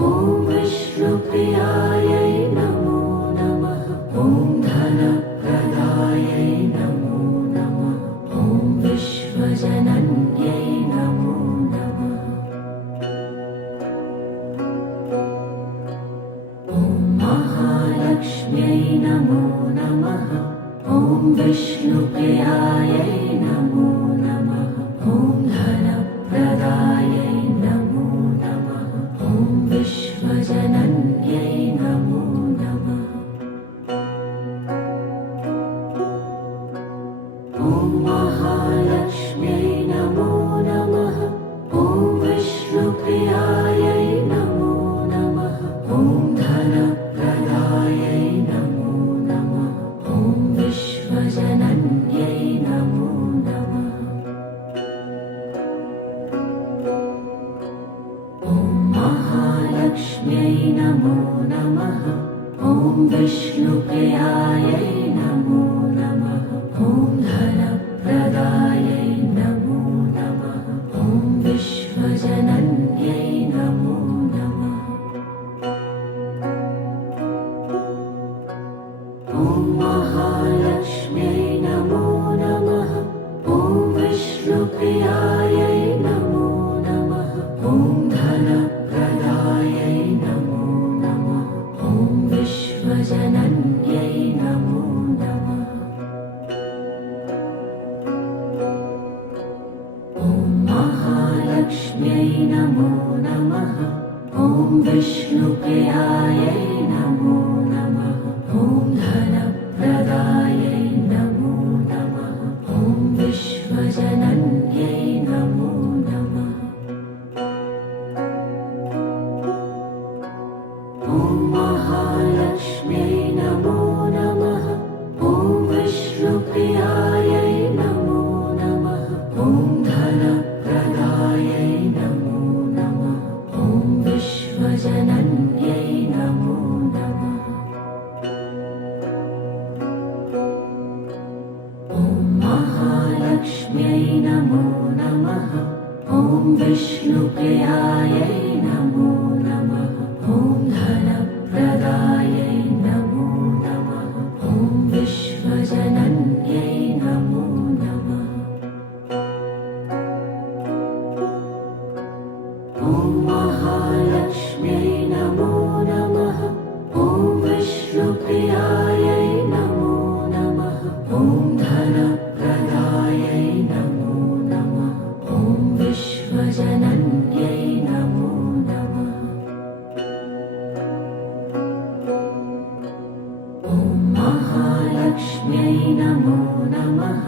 ॐ विष्णुप्रियायै नमो नमः। ॐ धनप्रदायै नमो नमः। ॐ विश्वजनन्यै नमो नमः। ॐ महालक्ष्म्यै नमो नमः। ॐ विष्णुप्रियायै नमो नमः। ॐ धनप्रदायै नमो नमः। ॐ विश्वजनन्यै नमो नमः। ॐ महालक्ष्म्यै नमो नमः। ॐ विष्णुप्रियायै नमो नमः। ॐ धनप्रदायै नमो नमः। ॐ विश्वजनन्यै नमो नमः। ॐ महालक्ष्म्यै नमो नमः। ॐ विष्णुप्रियायै नमो नमः। ॐ धनप्रदायै नमो नमः। ॐ विश्वजनन्यै नमो नमः। ॐ महालक्ष्म्यै नमो नमः। ॐ विष्णुप्रियायै नमो नमः। ॐ धनप्रदायै नमो नमः। ॐ विश्वजनन्यै नमो नमः। ॐ महालक्ष्म्यै नमो नमः। ॐ विष्णुप्रियायै नमो नमः। ॐ धनप्रदायै नमो नमः। ॐ विश्वजनन्यै नमो नमः। ॐ महालक्ष्म्यै नमो नमः। ॐ विष्णुप्रियायै नमो नमः। ॐ धनप्रदायै नमो नमः। ॐ विश्वजनन्यै नमो नमः। ॐ महालक्ष्म्यै नमो नमः। ॐ विष्णुप्रियायै नमो नमः। ॐ धनप्रदायै नमो नमः। ॐ विश्वजनन्यै नमो नमः। ॐ महालक्ष्म्यै नमो नमः। ॐ विष्णुप्रियायै नमो नमः। ॐ धनप्रदायै नमो नमः। ॐ विश्वजनन्यै नमो नमः। ॐ महालक्ष्म्यै नमो नमः।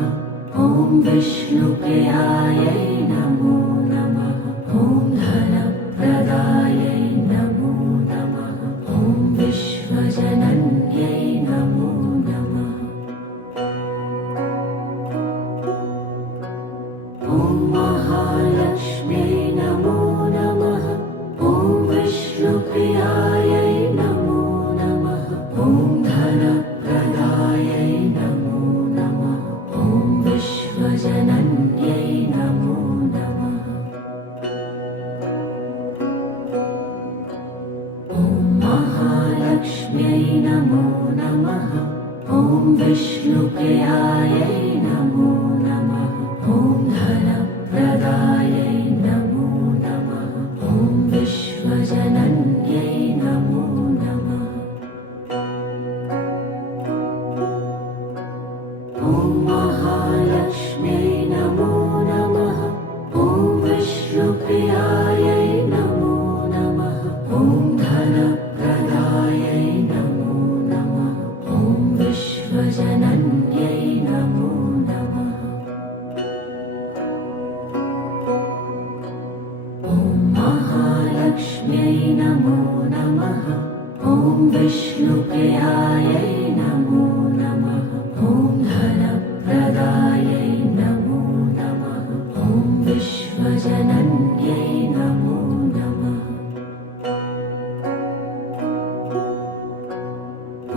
ॐ विष्णुप्रियायै नमो नमः। ॐ धनप्रदायै नमो नमः। ॐ विश्वजनन्यै नमो नमः। ॐ महालक्ष्म्यै नमो नमः। ॐ विष्णुप्रियायै नमो नमः। ॐ धनप्रदायै नमो नमः। ॐ विश्वजनन्यै नमो नमः। ॐ महालक्ष्म्यै नमो नमः। ॐ विष्णुप्रियायै नमो नमः। ॐ धनप्रदायै नमो नमः। ॐ विश्वजनन्यै नमो नमः। ॐ महालक्ष्म्यै नमो नमः। ॐ विष्णुप्रियायै नमो नमः। ॐ धनप्रदायै नमो नमः। ॐ विश्वजनन्यै नमो नमः। ॐ महालक्ष्म्यै नमो नमः। ॐ विष्णुप्रियायै नमो नमः। ॐ धनप्रदायै नमो नमः। ॐ विश्वजनन्यै नमो नमः।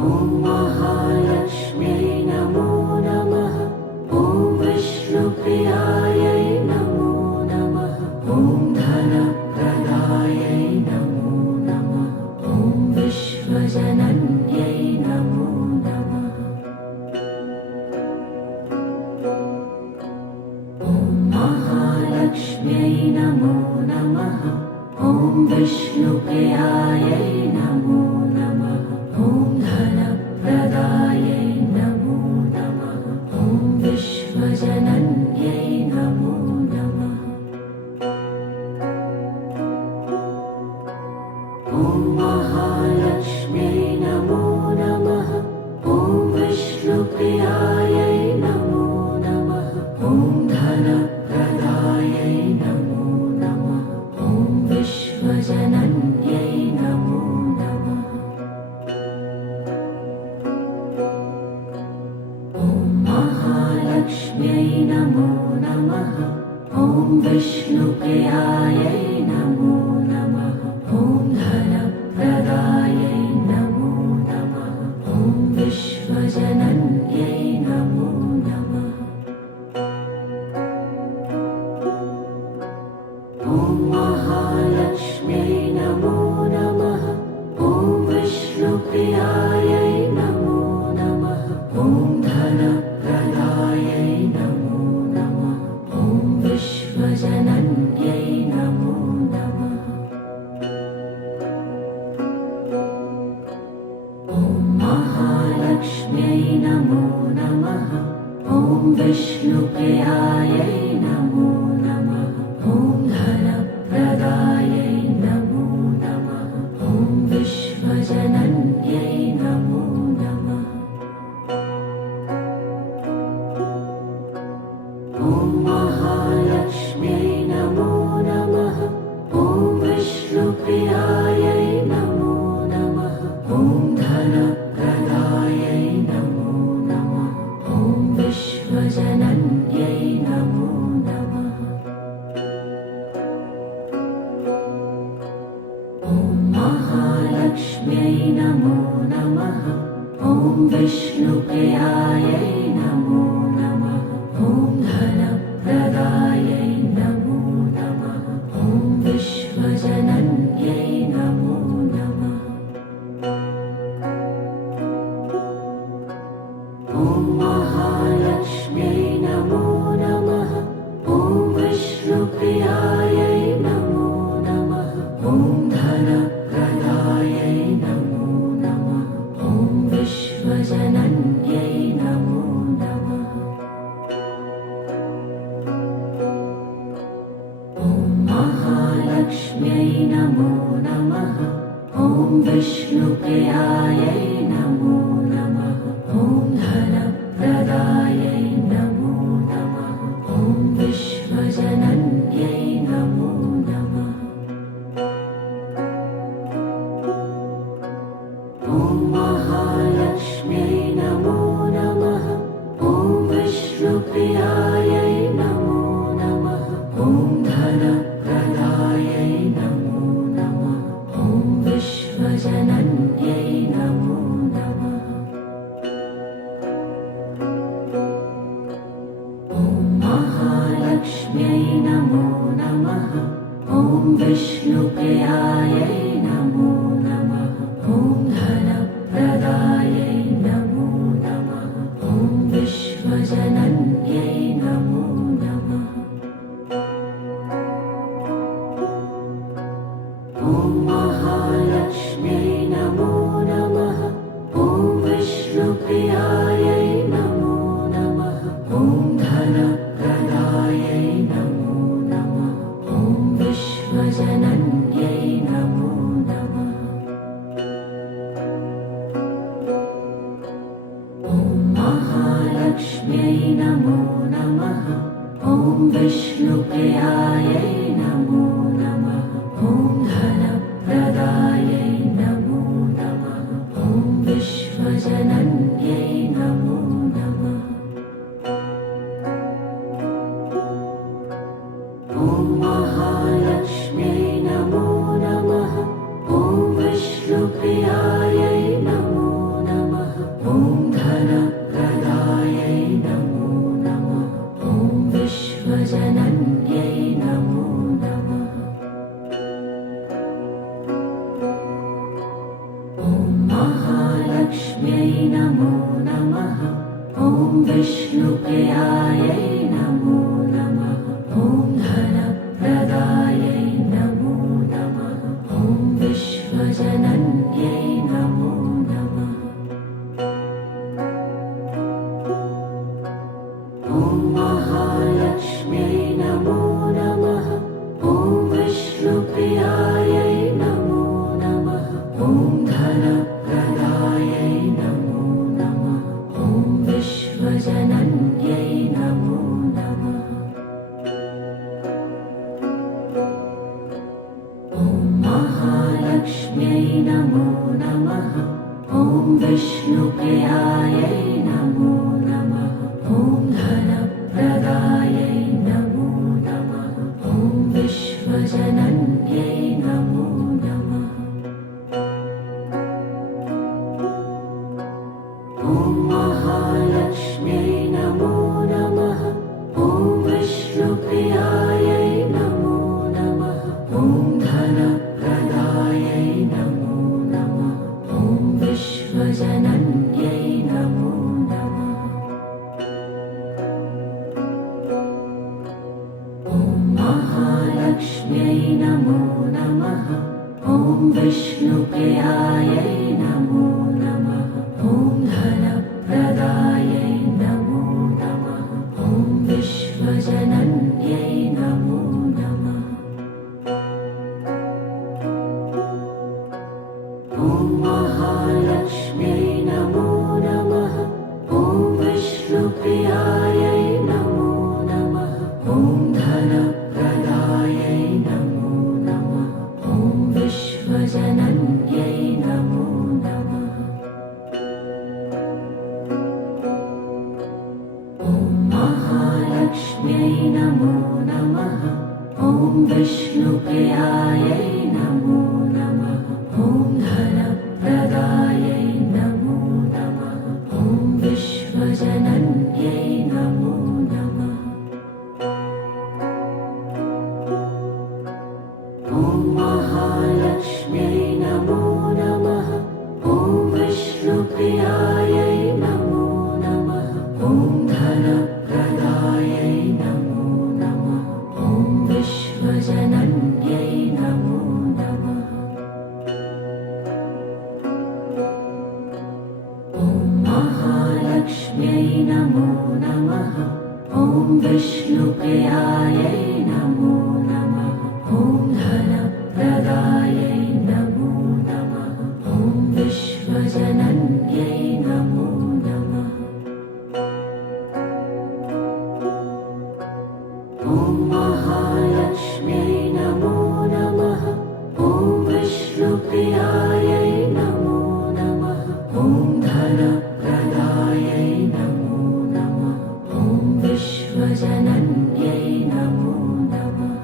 ॐ महालक्ष्म्यै नमो नमः। ॐ विष्णुप्रियायै नमो नमः। महालक्ष्म्यै नमो नमः। ॐ विष्णुप्रियायै नमो नमः। ॐ धनप्रदायै नमो नमः। ॐ विश्वजनन्यै नमो नमः। ॐ महालक्ष्म्यै नमो नमः। ॐ विष्णुप्रियायै नमो नमः। ॐ धनप्रदायै नमो नमः। ॐ विश्वजनन्यै नमो नमः। ॐ महालक्ष्म्यै नमो नमः। ॐ विष्णुप्रियायै नमो नमः। ॐ धनप्रदायै नमो नमः। ॐ विश्वजनन्यै नमो नमः। ॐ महालक्ष्म्यै नमो नमः। ॐ विष्णुप्रियायै नमो नमः। ॐ धनप्रदायै नमो नमः। ॐ विश्वजनन्यै नमो नमः। ॐ महालक्ष्म्यै नमो नमः। ॐ विष्णुप्रियायै नमो नमः। ॐ धनप्रदायै नमो नमः। ॐ विश्वजनन्यै नमो नमः। ॐ महालक्ष्म्यै नमो नमः। ॐ विष्णुप्रियायै नमो नमः। ॐ धनप्रदायै नमो नमः। ॐ विश्वजनन्यै नमो नमः। ॐ महालक्ष्म्यै नमो नमः। ॐ विष्णुप्रियायै नमो नमः। ॐ धनप्रदायै नमो नमः। ॐ विश्वजनन्यै नमो नमः। ॐ महालक्ष्म्यै नमो नमः। ॐ विष्णुप्रियायै नमो नमः। ॐ धनप्रदायै नमो नमः। ॐ विश्वजनन्यै नमो नमः। ॐ महालक्ष्म्यै नमो नमः। ॐ विष्णुप्रियायै नमो नमः। ॐ धनप्रदायै नमो नमः। ॐ विश्वजनन्यै नमो नमः। ॐ महालक्ष्म्यै नमो नमः। ॐ विष्णुप्रियायै नमो नमः। ॐ धनप्रदायै नमो नमः। ॐ विश्वजनन्यै नमो नमः। ॐ महालक्ष्म्यै नमो नमः। ॐ विष्णुप्रियायै नमो नमः। ॐ धनप्रदायै नमो नमः। ॐ विश्वजनन्यै नमो नमः। ॐ महालक्ष्म्यै नमो नमः। ॐ विष्णुप्रियायै नमो नमः। ॐ धनप्रदायै नमो नमः। ॐ विश्वजनन्यै नमो नमः। ॐ महालक्ष्म्यै नमो नमः। ॐ विष्णुप्रियायै नमो नमः। ॐ धनप्रदायै नमो नमः। ॐ विश्वजनन्यै नमो नमः। ॐ महालक्ष्म्यै नमो नमो नमः। ॐ विष्णुप्रियायै नमो नमः। ॐ धनप्रदायै नमो नमः। ॐ विश्वजनन्यै नमो नमः। ॐ महालक्ष्म्यै नमो नमः। ॐ विष्णुप्रियायै नमो नमः। ॐ धनप्रदायै नमो नमः। ॐ विश्वजनन्यै नमो नमः। ॐ महालक्ष्म्यै नमो नमः। ॐ विष्णुप्रियायै नमो नमः। ॐ धनप्रदायै नमो नमः। ॐ विश्वजनन्यै नमो नमः। ॐ महालक्ष्म्यै नमो नमः। ॐ विष्णुप्रियायै नमो नमः। ॐ धनप्रदायै नमो नमः। ॐ विश्वजनन्यै नमो नमः। ॐ महालक्ष्म्यै नमो नमः। ॐ विष्णुप्रियायै नमो नमः। ॐ धनप्रदायै नमो नमः। ॐ विश्वजनन्यै नमो नमः। ॐ महालक्ष्म्यै नमो नमः। ॐ विष्णुप्रियायै नमो नमः। ॐ धनप्रदायै नमो नमः। ॐ विश्वजनन्यै नमो नमः। ॐ महालक्ष्म्यै नमो नमः। ॐ विष्णुप्रियायै नमो नमः। ॐ धनप्रदायै नमो नमः। ॐ विश्वजनन्यै नमो नमः। ॐ महालक्ष्म्यै नमो नमः। ॐ विष्णुप्रियायै नमो नमः। ॐ धनप्रदायै नमो नमः। ॐ विश्वजनन्यै नमो नमः।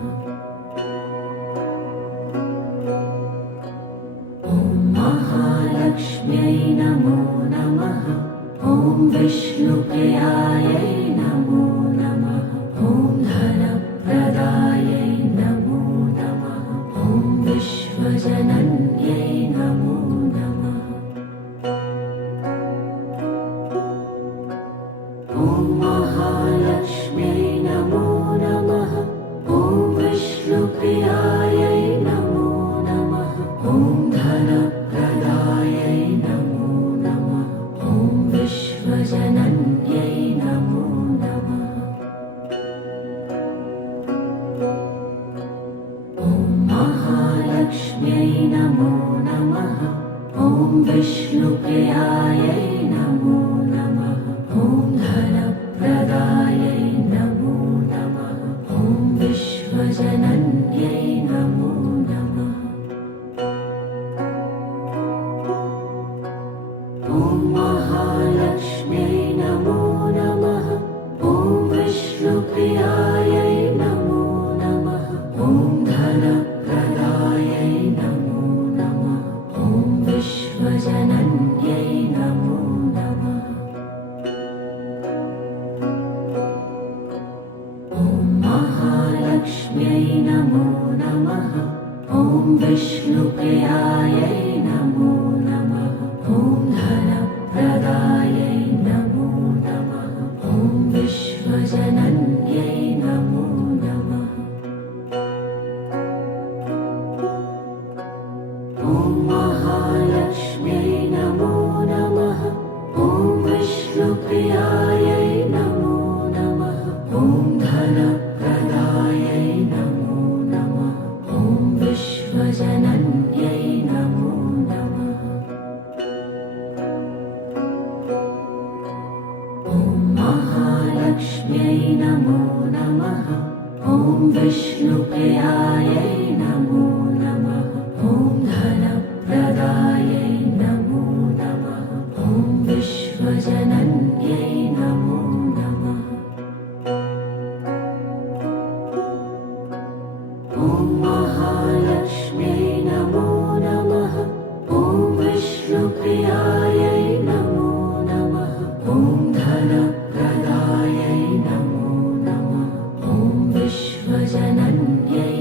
ॐ महालक्ष्म्यै नमो नमः। ॐ विष्णुप्रियायै नमो नमः। ॐ धनप्रदायै नमो नमः। ॐ विश्वजनन्यै नमो नमः। ॐ महालक्ष्म्यै नमो नमः। ॐ विष्णुप्रियायै नमो नमः। ॐ धनप्रदायै नमो नमः। ॐ विश्वजनन्यै नमो नमः। ॐ महालक्ष्म्यै नमो नमः। ॐ विष्णुप्रियायै नमो नमः। ॐ धनप्रदायै नमो नमः। ॐ विश्वजनन्यै नमो नमः। ॐ महालक्ष्म्यै नमो नमः। ॐ विष्णुप्रियायै नमो नमः। ॐ धनप्रदायै नमो नमः। ॐ विश्वजनन्यै नमो नमः। ॐ महालक्ष्म्यै नमो नमः। ॐ विष्णुप्रियायै नमो नमः। ॐ धनप्रदायै नमो नमः। ॐ विश्वजनन्यै नमो नमः। ॐ महालक्ष्म्यै नमो नमः। ॐ विष्णुप्रियायै नमो नमः। ॐ धनप्रदायै नमो नमः। ॐ विश्वजनन्यै नमो नमः। ॐ महालक्ष्म्यै नमो नमः। ॐ विष्णुप्रियायै नमो नमः। ॐ धनप्रदायै ॐ महालक्ष्म्यै नमो नमः ॐ विष्णुप्रियायै नमो नमः ॐ धनप्रदायै नमो नमः ॐ विश्वजनन्यै